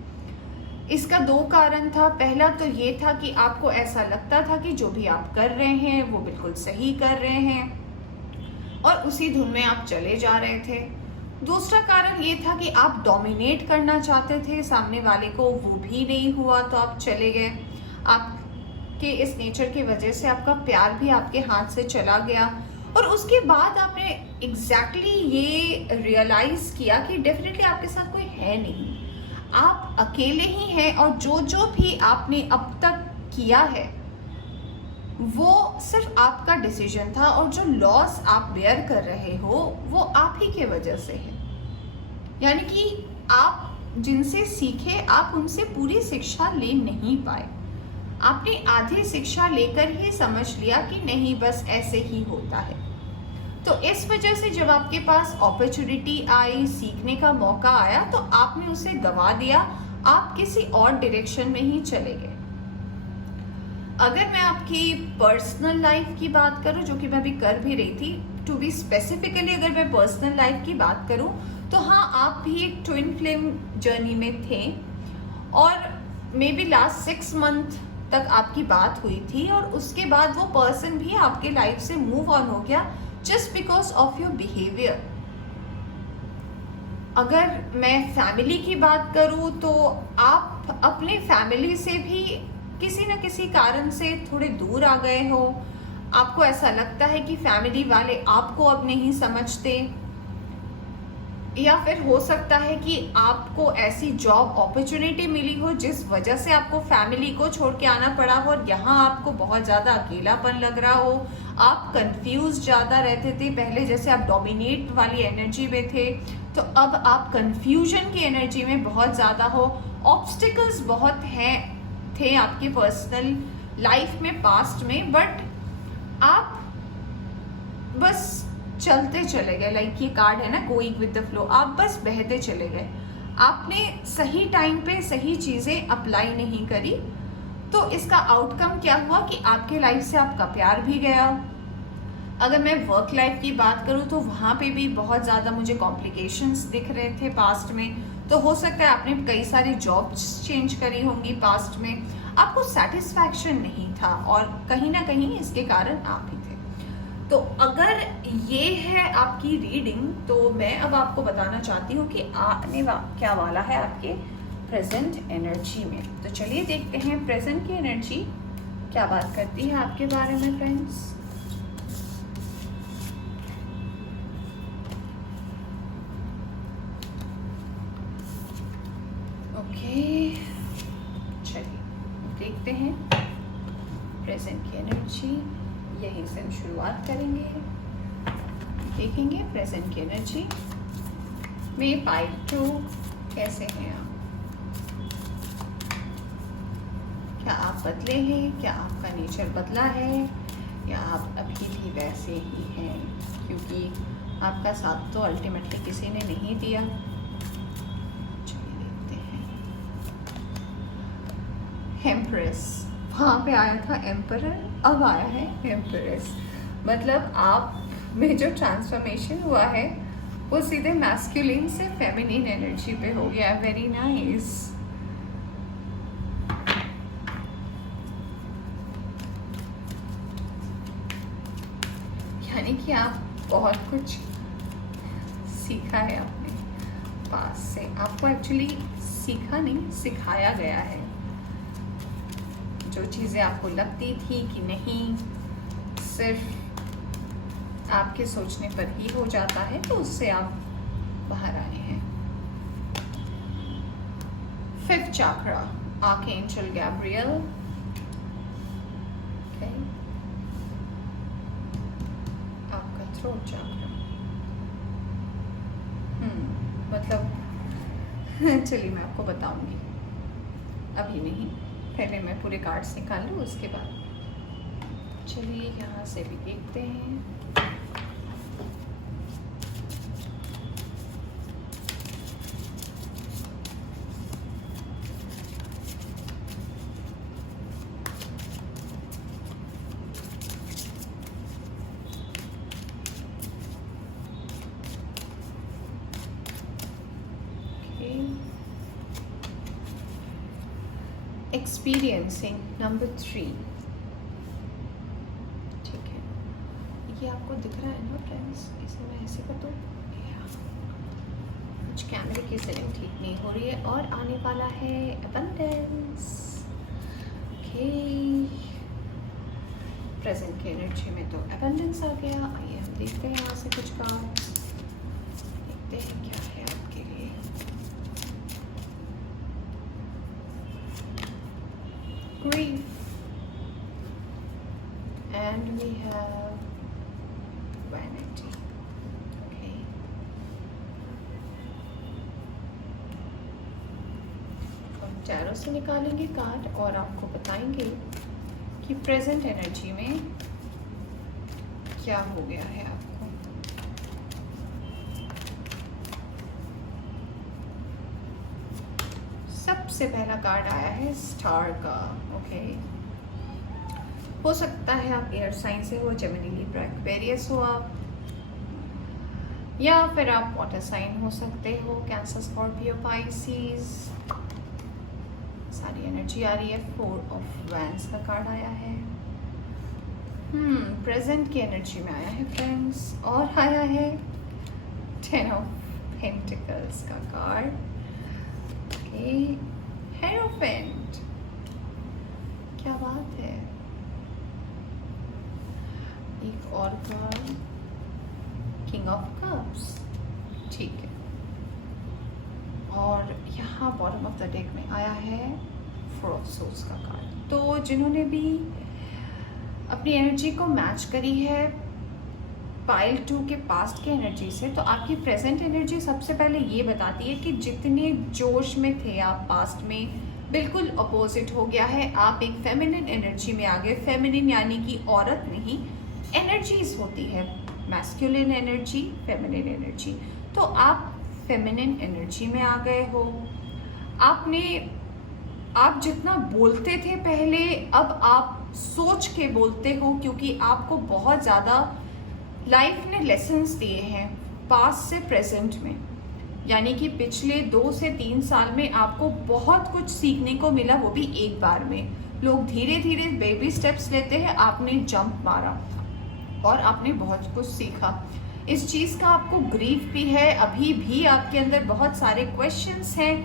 इसका 2 कारण था। पहला तो ये था कि आपको ऐसा लगता था कि जो भी आप कर रहे हैं वो बिल्कुल सही कर रहे हैं और उसी धुन में आप चले जा रहे थे। दूसरा कारण ये था कि आप डोमिनेट करना चाहते थे सामने वाले को, वो भी नहीं हुआ तो आप चले गए। आपके इस नेचर की वजह से आपका प्यार भी आपके हाथ से चला गया, और उसके बाद आपने एग्जैक्टली ये रियलाइज किया कि डेफिनेटली आपके साथ कोई है नहीं, आप अकेले ही हैं, और जो जो भी आपने अब तक किया है वो सिर्फ आपका डिसीजन था, और जो लॉस आप बेयर कर रहे हो वो आप ही के वजह से है। यानी कि आप जिनसे सीखे, आप उनसे पूरी शिक्षा ले नहीं पाए। आपने आधी शिक्षा लेकर ही समझ लिया कि नहीं, बस ऐसे ही होता है। तो इस वजह से जब आपके पास अपॉर्चुनिटी आई, सीखने का मौका आया, तो आपने उसे गंवा दिया, आप किसी और डायरेक्शन में ही चले गए। अगर मैं आपकी पर्सनल लाइफ की बात करूं, जो कि मैं अभी कर भी रही थी, टू बी स्पेसिफिकली अगर मैं पर्सनल लाइफ की बात करूं, तो हाँ, आप भी एक ट्विन फ्लेम जर्नी में थे, और मे बी लास्ट 6 मंथ तक आपकी बात हुई थी, और उसके बाद वो पर्सन भी आपके लाइफ से मूव ऑन हो गया just because of your behaviour. अगर मैं फैमिली की बात करूं, तो आप अपने फैमिली से भी किसी न किसी कारण से थोड़े दूर आ गए हो। आपको ऐसा लगता है कि फैमिली वाले आपको अब नहीं समझते, या फिर हो सकता है कि आपको ऐसी जॉब अपॉर्चुनिटी मिली हो जिस वजह से आपको फैमिली को छोड़ के आना पड़ा हो, और यहाँ आपको बहुत ज़्यादा अकेलापन लग रहा हो। आप कंफ्यूज ज़्यादा रहते थे। पहले जैसे आप डोमिनेट वाली एनर्जी में थे, तो अब आप कंफ्यूजन की एनर्जी में बहुत ज़्यादा हो। ऑब्स्टिकल्स बहुत थे आपकी पर्सनल लाइफ में, पास्ट में, बट आप बस चलते चले गए। लाइक ये कार्ड है ना, गोइंग विद द फ्लो, आप बस बहते चले गए। आपने सही टाइम पे सही चीज़ें अप्लाई नहीं करी, तो इसका आउटकम क्या हुआ कि आपके लाइफ से आपका प्यार भी गया। अगर मैं वर्क लाइफ की बात करूँ, तो वहाँ पे भी बहुत ज़्यादा मुझे कॉम्प्लिकेशंस दिख रहे थे पास्ट में। तो हो सकता है आपने कई सारी जॉब्स चेंज करी होंगी पास्ट में, आपको सेटिस्फैक्शन नहीं था, और कहीं ना कहीं इसके कारण आप ही थे। तो अगर ये है आपकी रीडिंग, तो मैं अब आपको बताना चाहती हूँ कि आने क्या वाला है आपके प्रेजेंट एनर्जी में। तो चलिए देखते हैं प्रेजेंट की एनर्जी क्या बात करती है आपके बारे में फ्रेंड्स। ओके, चलिए देखते हैं प्रेजेंट की एनर्जी। यहीं से हम शुरुआत करेंगे, देखेंगे प्रेजेंट की एनर्जी में। पाइल 2 कैसे हैं आप? क्या आप बदले हैं? क्या आपका नेचर बदला है, या आप अभी भी वैसे ही हैं? क्योंकि आपका साथ तो अल्टीमेटली किसी ने नहीं दिया। चलिए देखते हैं। एम्प्रेस, वहाँ पे आया था एम्परर, अब आया है एम्प्रेस। मतलब आप में जो ट्रांसफॉर्मेशन हुआ है वो सीधे मैस्कुलिन से फेमिनिन एनर्जी पे हो गया। Very nice. यानी कि आप बहुत कुछ सीखा है अपने पास से। आपको एक्चुअली सीखा नहीं, सिखाया गया है। जो चीज़ें आपको लगती थी कि नहीं, सिर्फ आपके सोचने पर ही हो जाता है, तो उससे आप बाहर आए हैं। 5th चक्रा, आर्कएंजल गैब्रियल। आपका थ्रोट चक्रा, मतलब चलिए मैं आपको बताऊंगी, अभी नहीं, पहले मैं पूरे कार्ड्स निकाल लूँ उसके बाद। चलिए यहाँ से भी देखते हैं। Experiencing number 3। ठीक है, ये आपको दिख रहा है ना फ्रेंड्स? इसे मैं ऐसे कर दूँ, कुछ कैमरे की सेटिंग ठीक नहीं हो रही है, और आने वाला है अबंडेंस। ओके, प्रेजेंट की एनर्जी में तो अबंडेंस आ गया। आइए हम देखते हैं यहाँ से कुछ कार्ड्स, देखते हैं क्या है आपके लिए। Grief, and we have vanity. Okay. हम टैरो से निकालेंगे कार्ड और आपको बताएंगे कि प्रेजेंट एनर्जी में क्या हो गया है आपको। सबसे पहला कार्ड आया है स्टार का। ओके, हो सकता है आप एयर साइन से हो, जेमिनी, लिब्रा, एक्वेरियस हो आप, या फिर आप वाटर साइन हो सकते हो, कैंसर, स्कॉर्पियो, पाइसिस। सारी एनर्जी आ रही है। 4 ऑफ वैंड्स का कार्ड आया है। प्रेजेंट की एनर्जी में आया है फ्रेंड्स, और आया है 10 ऑफ पेंटिकल्स का कार्ड। ओके, हेरोफेंट, क्या बात है। एक और कार्ड, किंग ऑफ कप्स, ठीक है। और यहाँ बॉटम ऑफ द डेक में आया है 4 ऑफ सोर्स का कार्ड। तो जिन्होंने भी अपनी एनर्जी को मैच करी है पाइल 2 के पास्ट के एनर्जी से, तो आपकी प्रेजेंट एनर्जी सबसे पहले ये बताती है कि जितने जोश में थे आप पास्ट में, बिल्कुल अपोजिट हो गया है। आप एक फेमिनिन एनर्जी में आ गए। फेमिनिन यानी कि औरत नहीं, एनर्जीज होती है, मैस्कुलिन एनर्जी, फेमिनिन एनर्जी। तो आप फेमिनिन एनर्जी में आ गए हो। आप जितना बोलते थे पहले, अब आप सोच के बोलते हो, क्योंकि आपको बहुत ज़्यादा लाइफ ने लेसन्स दिए हैं पास्ट से प्रेजेंट में। यानी कि पिछले 2 से 3 साल में आपको बहुत कुछ सीखने को मिला, वो भी एक बार में। लोग धीरे धीरे बेबी स्टेप्स लेते हैं, आपने जंप मारा और आपने बहुत कुछ सीखा। इस चीज़ का आपको ग्रीफ भी है, अभी भी आपके अंदर बहुत सारे क्वेश्चंस हैं,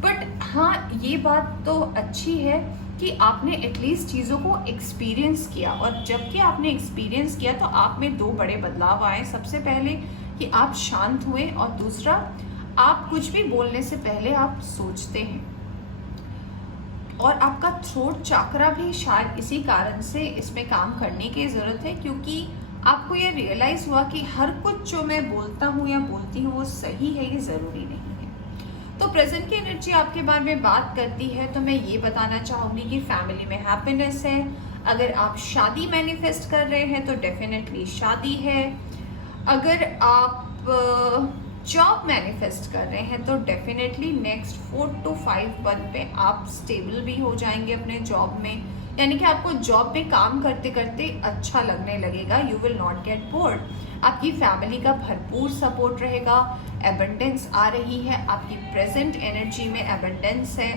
बट हाँ, ये बात तो अच्छी है कि आपने एटलीस्ट चीज़ों को एक्सपीरियंस किया। और जबकि आपने एक्सपीरियंस किया तो आप में 2 बड़े बदलाव आए। सबसे पहले कि आप शांत हुए, और दूसरा, आप कुछ भी बोलने से पहले आप सोचते हैं। और आपका थ्रोट चक्रा भी शायद इसी कारण से इसमें काम करने की ज़रूरत है, क्योंकि आपको ये रियलाइज़ हुआ कि हर कुछ जो मैं बोलता हूँ या बोलती हूँ वो सही है, ये ज़रूरी नहीं है। तो प्रेजेंट की एनर्जी आपके बारे में बात करती है, तो मैं ये बताना चाहूँगी कि फैमिली में हैप्पीनेस है। अगर आप शादी मैनिफेस्ट कर रहे हैं तो डेफिनेटली शादी है। अगर आप जॉब मैनिफेस्ट कर रहे हैं तो डेफिनेटली नेक्स्ट 4 to 5 मंथ पे आप स्टेबल भी हो जाएंगे अपने जॉब में। यानी कि आपको जॉब में काम करते करते अच्छा लगने लगेगा। You will not get bored. आपकी फैमिली का भरपूर सपोर्ट रहेगा। एबंडेंस आ रही है, आपकी प्रेजेंट एनर्जी में एबंडेंस है।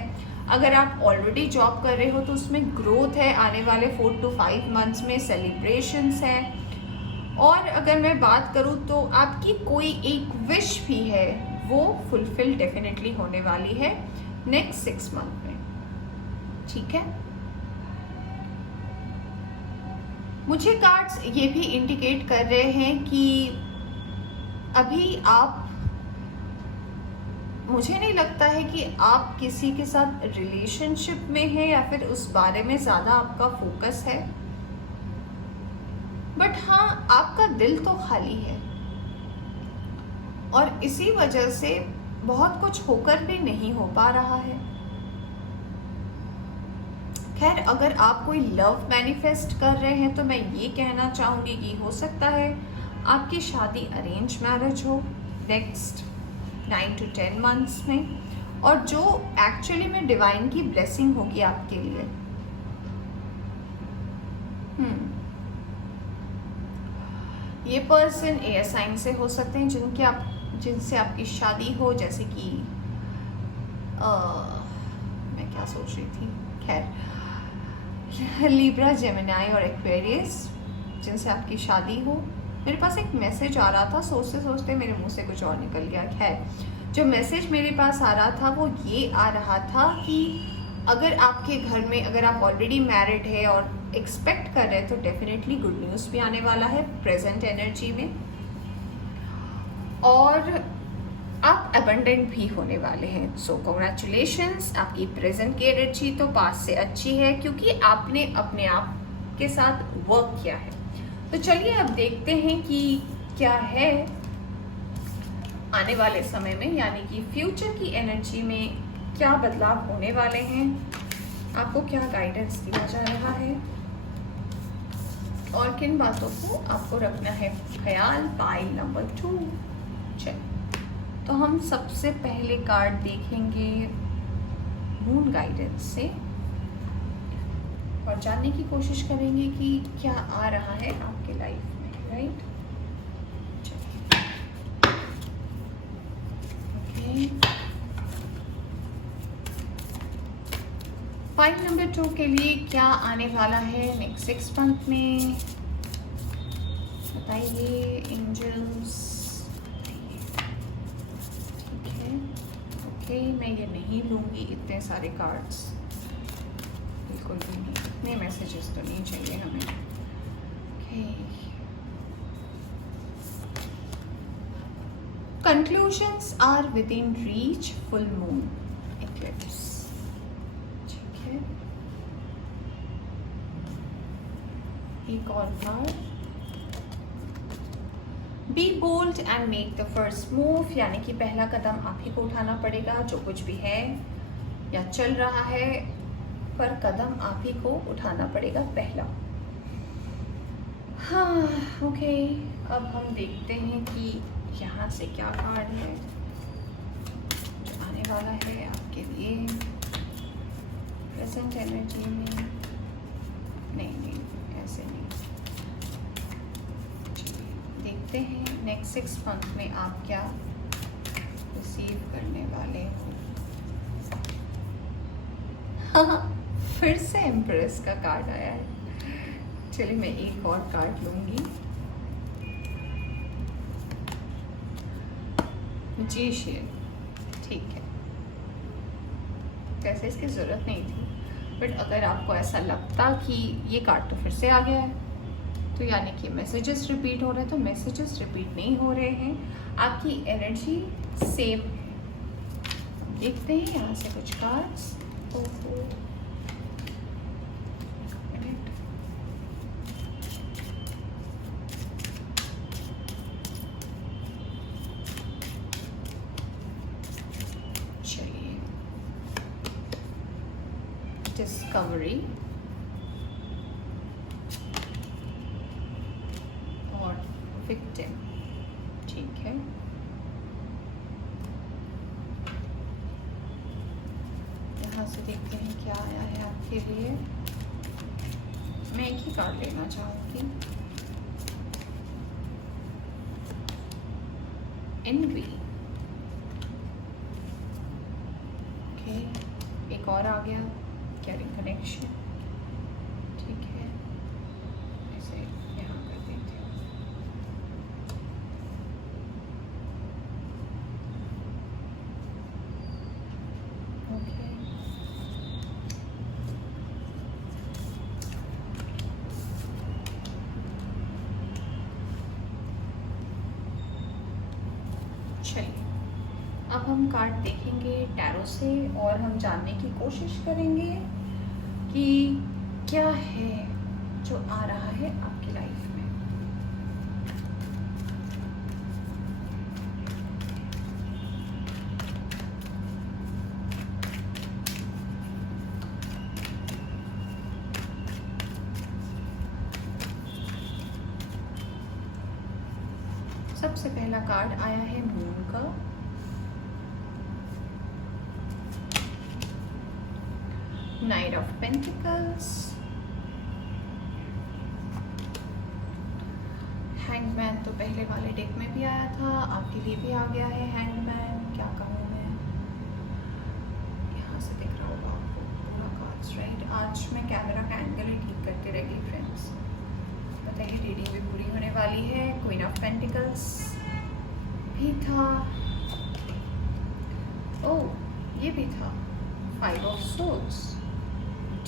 अगर आप ऑलरेडी जॉब कर रहे हो तो उसमें ग्रोथ है। आने वाले 4 to 5 मंथ्स में सेलिब्रेशंस हैं। और अगर मैं बात करूँ तो आपकी कोई एक विश भी है, वो फुलफिल डेफिनेटली होने वाली है नेक्स्ट 6 मंथ में। ठीक है, मुझे कार्ड्स ये भी इंडिकेट कर रहे हैं कि अभी आप, मुझे नहीं लगता है कि आप किसी के साथ रिलेशनशिप में हैं या फिर उस बारे में ज़्यादा आपका फोकस है, बट हाँ, आपका दिल तो खाली है और इसी वजह से बहुत कुछ होकर भी नहीं हो पा रहा है। खैर, अगर आप कोई लव मैनिफेस्ट कर रहे हैं तो मैं ये कहना चाहूँगी कि हो सकता है आपकी शादी अरेंज मैरिज हो नेक्स्ट 9 to 10 मंथ्स में, और जो एक्चुअली में डिवाइन की ब्लेसिंग होगी आपके लिए। ये पर्सन एयर साइन से हो सकते हैं जिनसे आपकी शादी हो, जैसे कि मैं क्या सोच रही थी, खैर लिब्रा, जेमिनी और एक्वेरियस, जिनसे आपकी शादी हो। मेरे पास एक मैसेज आ रहा था, सोचते सोचते मेरे मुंह से कुछ और निकल गया। खैर, जो मैसेज मेरे पास आ रहा था वो ये आ रहा था कि अगर आपके घर में, अगर आप ऑलरेडी मैरिड है और एक्सपेक्ट कर रहे हैं तो डेफिनेटली गुड न्यूज़ भी आने वाला है प्रेजेंट एनर्जी में, और आप अबंडेंट भी होने वाले हैं। सो कॉन्ग्रेचुलेशंस, आपकी प्रेजेंट की एनर्जी तो पास से अच्छी है, क्योंकि आपने अपने आप के साथ वर्क किया है। तो चलिए अब देखते हैं कि क्या है आने वाले समय में, यानी कि फ्यूचर की एनर्जी में क्या बदलाव होने वाले हैं, आपको क्या गाइडेंस दिया जा रहा है और किन बातों को आपको रखना है ख्याल। Pile number 2। चलिए, तो हम सबसे पहले कार्ड देखेंगे मून गाइडेंस से और जानने की कोशिश करेंगे कि क्या आ रहा है आपके लाइफ में, राइट। ओके, पाइल नंबर 2 के लिए क्या आने वाला है नेक्स्ट 6 मंथ में, बताइए एंजल्स। ठीक है, ओके, मैं ये नहीं लूँगी इतने सारे कार्ड्स, बिल्कुल भी नहीं, इतने मैसेजेस तो नहीं चाहिए हमें। Okay, conclusions are within reach, full moon eclipse. ठीक है, एक और card, be bold and make the first move, यानी कि पहला कदम आप ही को उठाना पड़ेगा। जो कुछ भी है या चल रहा है, पर कदम आप ही को उठाना पड़ेगा पहला। हाँ, ओके, अब हम देखते हैं कि यहाँ से क्या कार्ड है जो आने वाला है आपके लिए प्रेजेंट एनर्जी में। नहीं, ऐसे नहीं। देखते हैं नेक्स्ट 6 मंथ में आप क्या रिसीव करने वाले हो। फिर से एम्प्रेस का कार्ड आया है। चलिए, मैं एक और कार्ड लूंगी। मैजिशियन, ठीक है, वैसे इसकी ज़रूरत नहीं थी, बट अगर आपको ऐसा लगता कि ये कार्ड तो फिर से आ गया है, तो यानी कि मैसेजेस रिपीट हो रहे हैं, तो मैसेजेस रिपीट नहीं हो रहे हैं, आपकी एनर्जी सेम है। देखते हैं यहाँ से कुछ कार्ड्स। चलिए, डिस्कवरी और विक्टिम, ठीक है। यहाँ से देखते हैं क्या आया है आपके लिए। मैं एक ही कार्ड लेना चाहूँगी, एनवी। ओके, एक और आ गया, कैरिंग कनेक्शन, ठीक है, इसे यहाँ कर देते हैं। ओके, चलिए, अब हम कार्ड देखेंगे टैरो से और हम जानने की कोशिश करेंगे कि क्या है जो आ रहा है आपकी लाइफ में। सबसे पहला कार्ड आया है मून का, नाइट ऑफ पेंटिकल्स, हैंगमैन तो पहले वाले डेक में भी आया था, आपके लिए भी आ गया है हैंगमैन। क्या कहूँ मैं, यहाँ से दिख रहा होगा आपको पूरा कार्ड्स, राइट। आज मैं कैमरा का एंगल ही ठीक करती रहेगी फ्रेंड्स, बताइए रीडिंग भी पूरी होने वाली है। क्वीन ऑफ पेंटिकल्स भी था, ओह ये भी था, 5 of swords,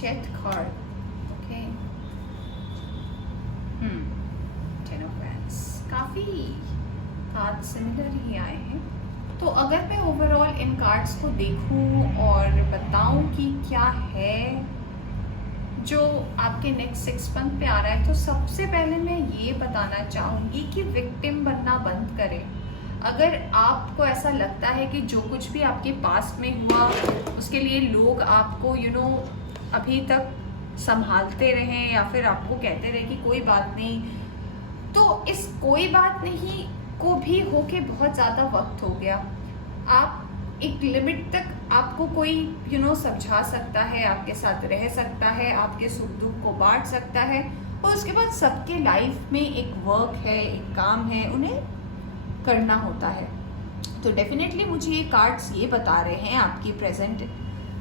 death card, okay, 10 of wands. काफ़ी कार्ड सिमिलर ही आए हैं। तो अगर मैं ओवरऑल इन कार्ड्स को देखूं और बताऊं कि क्या है जो आपके नेक्स्ट 6 मंथ पे आ रहा है, तो सबसे पहले मैं ये बताना चाहूँगी कि विक्टिम बनना बंद करें। अगर आपको ऐसा लगता है कि जो कुछ भी आपके पास्ट में हुआ उसके लिए लोग आपको अभी तक संभालते रहें या फिर आपको कहते रहे कि कोई बात नहीं, तो इस कोई बात नहीं को भी होके बहुत ज़्यादा वक्त हो गया। आप एक लिमिट तक आपको कोई समझा सकता है, आपके साथ रह सकता है, आपके सुख दुख को बांट सकता है, और उसके बाद सबके लाइफ में एक वर्क है, एक काम है, उन्हें करना होता है। तो डेफिनेटली मुझे ये कार्ड्स ये बता रहे हैं आपकी प्रेजेंट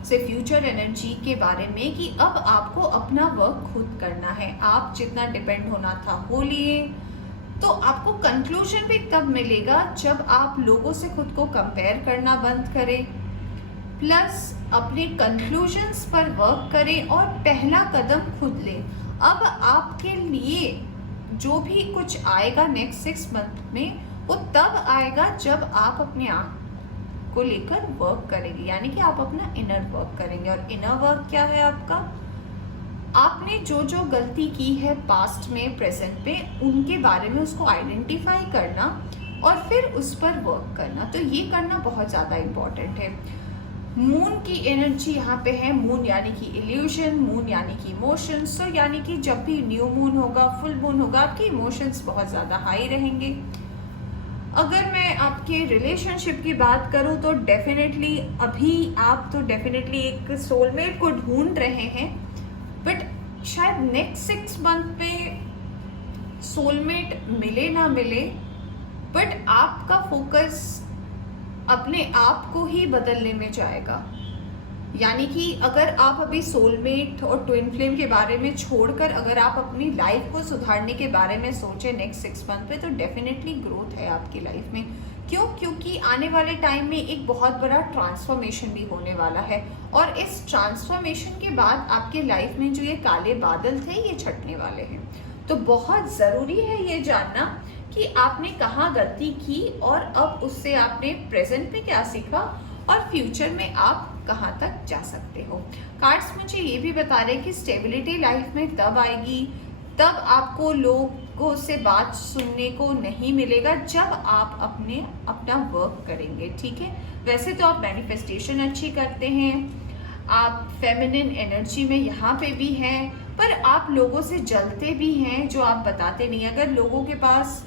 से फ्यूचर एनर्जी के बारे में कि अब आपको अपना वर्क खुद करना है। आप जितना डिपेंड होना था हो लिए, तो आपको कंक्लूजन भी तब मिलेगा जब आप लोगों से खुद को कंपेयर करना बंद करें, प्लस अपने कंक्लूजन्स पर वर्क करें और पहला कदम खुद लें। अब आपके लिए जो भी कुछ आएगा नेक्स्ट 6 मंथ में, वो तब आएगा जब आप अपने आप को लेकर वर्क करेंगे, यानी कि आप अपना इनर वर्क करेंगे। और इनर वर्क क्या है आपका? आपने जो जो गलती की है पास्ट में, प्रेजेंट में, उनके बारे में उसको आइडेंटिफाई करना और फिर उस पर वर्क करना। तो ये करना बहुत ज़्यादा इम्पॉर्टेंट है। मून की एनर्जी यहाँ पे है। मून यानी कि इल्यूशन, मून यानी कि इमोशंस। तो यानी कि जब भी न्यू मून होगा, फुल मून होगा, आपके इमोशंस बहुत ज़्यादा हाई रहेंगे। अगर मैं आपके रिलेशनशिप की बात करूं तो डेफिनेटली अभी आप तो डेफिनेटली एक सोलमेट को ढूंढ रहे हैं, बट शायद नेक्स्ट 6 मंथ में सोलमेट मिले ना मिले, बट आपका फोकस अपने आप को ही बदलने में जाएगा। यानी कि अगर आप अभी सोलमेट और ट्विन फ्लेम के बारे में छोड़कर अगर आप अपनी लाइफ को सुधारने के बारे में सोचें नेक्स्ट 6 मंथ में, तो डेफिनेटली ग्रोथ है आपकी लाइफ में। क्यों? क्योंकि आने वाले टाइम में एक बहुत बड़ा ट्रांसफॉर्मेशन भी होने वाला है, और इस ट्रांसफॉर्मेशन के बाद आपके लाइफ में जो ये काले बादल थे ये छटने वाले हैं। तो बहुत ज़रूरी है ये जानना कि आपने कहाँ गलती की और अब उससे आपने प्रेजेंट में क्या सीखा और फ्यूचर में आप कहाँ तक जा सकते हो। कार्ड्स मुझे ये भी बता रहे हैं कि स्टेबिलिटी लाइफ में तब आएगी, तब आपको लोगों से बात सुनने को नहीं मिलेगा जब आप अपना वर्क करेंगे। ठीक है, वैसे तो आप मैनिफेस्टेशन अच्छी करते हैं, आप फेमिनिन एनर्जी में यहाँ पे भी हैं, पर आप लोगों से जलते भी हैं जो आप बताते नहीं। अगर लोगों के पास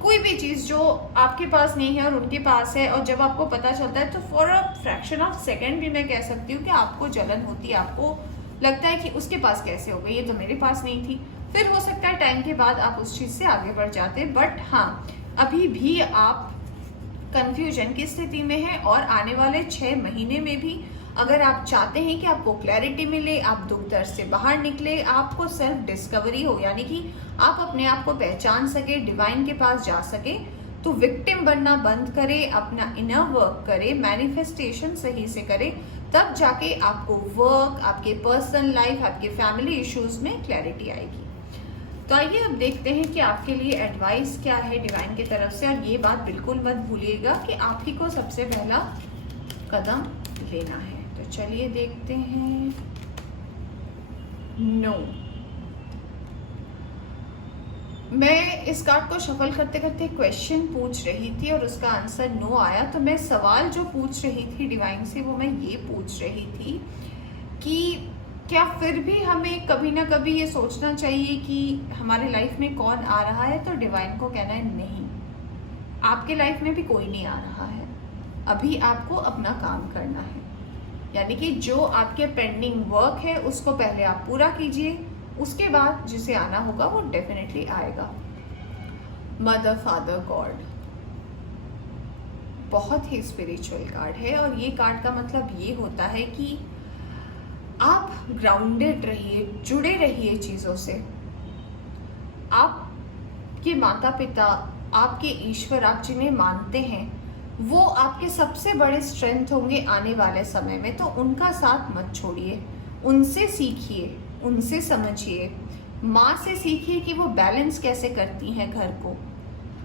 कोई भी चीज़ जो आपके पास नहीं है और उनके पास है, और जब आपको पता चलता है, तो for a fraction of second भी मैं कह सकती हूँ कि आपको जलन होती है। आपको लगता है कि उसके पास कैसे हो गई, ये तो मेरे पास नहीं थी। फिर हो सकता है टाइम के बाद आप उस चीज़ से आगे बढ़ जाते, बट हाँ, अभी भी आप कंफ्यूजन की स्थिति में हैं। और आने वाले 6 महीने में भी अगर आप चाहते हैं कि आपको क्लैरिटी मिले, आप दुख दर्द से बाहर निकले, आपको सेल्फ डिस्कवरी हो, यानी कि आप अपने आप को पहचान सके, डिवाइन के पास जा सके, तो विक्टिम बनना बंद करें, अपना इनर वर्क करें, मैनिफेस्टेशन सही से करें, तब जाके आपको वर्क, आपके पर्सनल लाइफ, आपके फैमिली इश्यूज में क्लैरिटी आएगी। तो आइए अब देखते हैं कि आपके लिए एडवाइस क्या है डिवाइन की तरफ से। और ये बात बिल्कुल मत भूलिएगा कि आप ही को सबसे पहला कदम लेना है। तो चलिए देखते हैं। नो, मैं इस कार्ड को शफल करते करते क्वेश्चन पूछ रही थी और उसका आंसर नो आया। तो मैं सवाल जो पूछ रही थी डिवाइन से, वो मैं ये पूछ रही थी कि क्या फिर भी हमें कभी ना कभी ये सोचना चाहिए कि हमारे लाइफ में कौन आ रहा है? तो डिवाइन को कहना है नहीं, आपके लाइफ में भी कोई नहीं आ रहा है। अभी आपको अपना काम करना है, यानी कि जो आपके पेंडिंग वर्क है उसको पहले आप पूरा कीजिए, उसके बाद जिसे आना होगा वो डेफिनेटली आएगा। मदर, फादर, गॉड, बहुत ही स्पिरिचुअल कार्ड है। और ये कार्ड का मतलब ये होता है कि आप ग्राउंडेड रहिए, जुड़े रहिए चीज़ों से। आपके माता पिता, आपके ईश्वर, आप जिन्हें मानते हैं, वो आपके सबसे बड़े स्ट्रेंथ होंगे आने वाले समय में। तो उनका साथ मत छोड़िए, उनसे सीखिए, उनसे समझिए। माँ से सीखिए कि वो बैलेंस कैसे करती हैं घर को।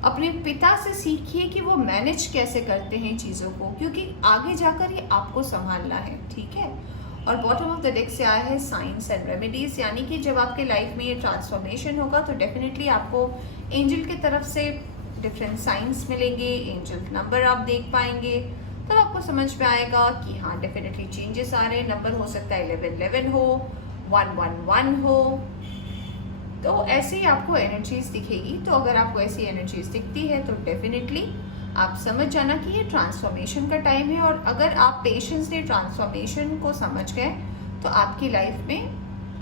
अपने पिता से सीखिए कि वो मैनेज कैसे करते हैं चीज़ों को, क्योंकि आगे जाकर ये आपको संभालना है। ठीक है, और बॉटम ऑफ द डेक से आया है साइंस एंड रेमेडीज, यानी कि जब आपके लाइफ में ये ट्रांसफॉर्मेशन होगा तो डेफिनेटली आपको एंजल की तरफ से डिफरेंट साइंस मिलेंगे, एंजल नंबर आप देख पाएंगे, तब आपको समझ में आएगा कि हाँ डेफिनेटली चेंजेस आ रहे हैं। नंबर हो सकता है 1111 हो, 111 हो, तो ऐसे ही आपको एनर्जीज दिखेगी। तो अगर आपको ऐसी एनर्जीज दिखती है तो डेफिनेटली आप समझ जाना कि ये ट्रांसफॉर्मेशन का टाइम है, और अगर आप पेशेंस से ट्रांसफॉर्मेशन को समझ गए तो आपकी लाइफ में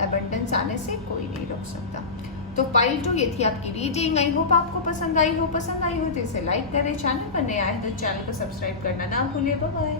अबंडेंस आने से कोई नहीं रोक सकता। तो पाइल 2 ये थी आपकी रीडिंग। आई होप आपको पसंद आई हो तो इसे लाइक करें, चैनल पर नए आए तो चैनल को सब्सक्राइब करना ना भूलिए। Bye bye.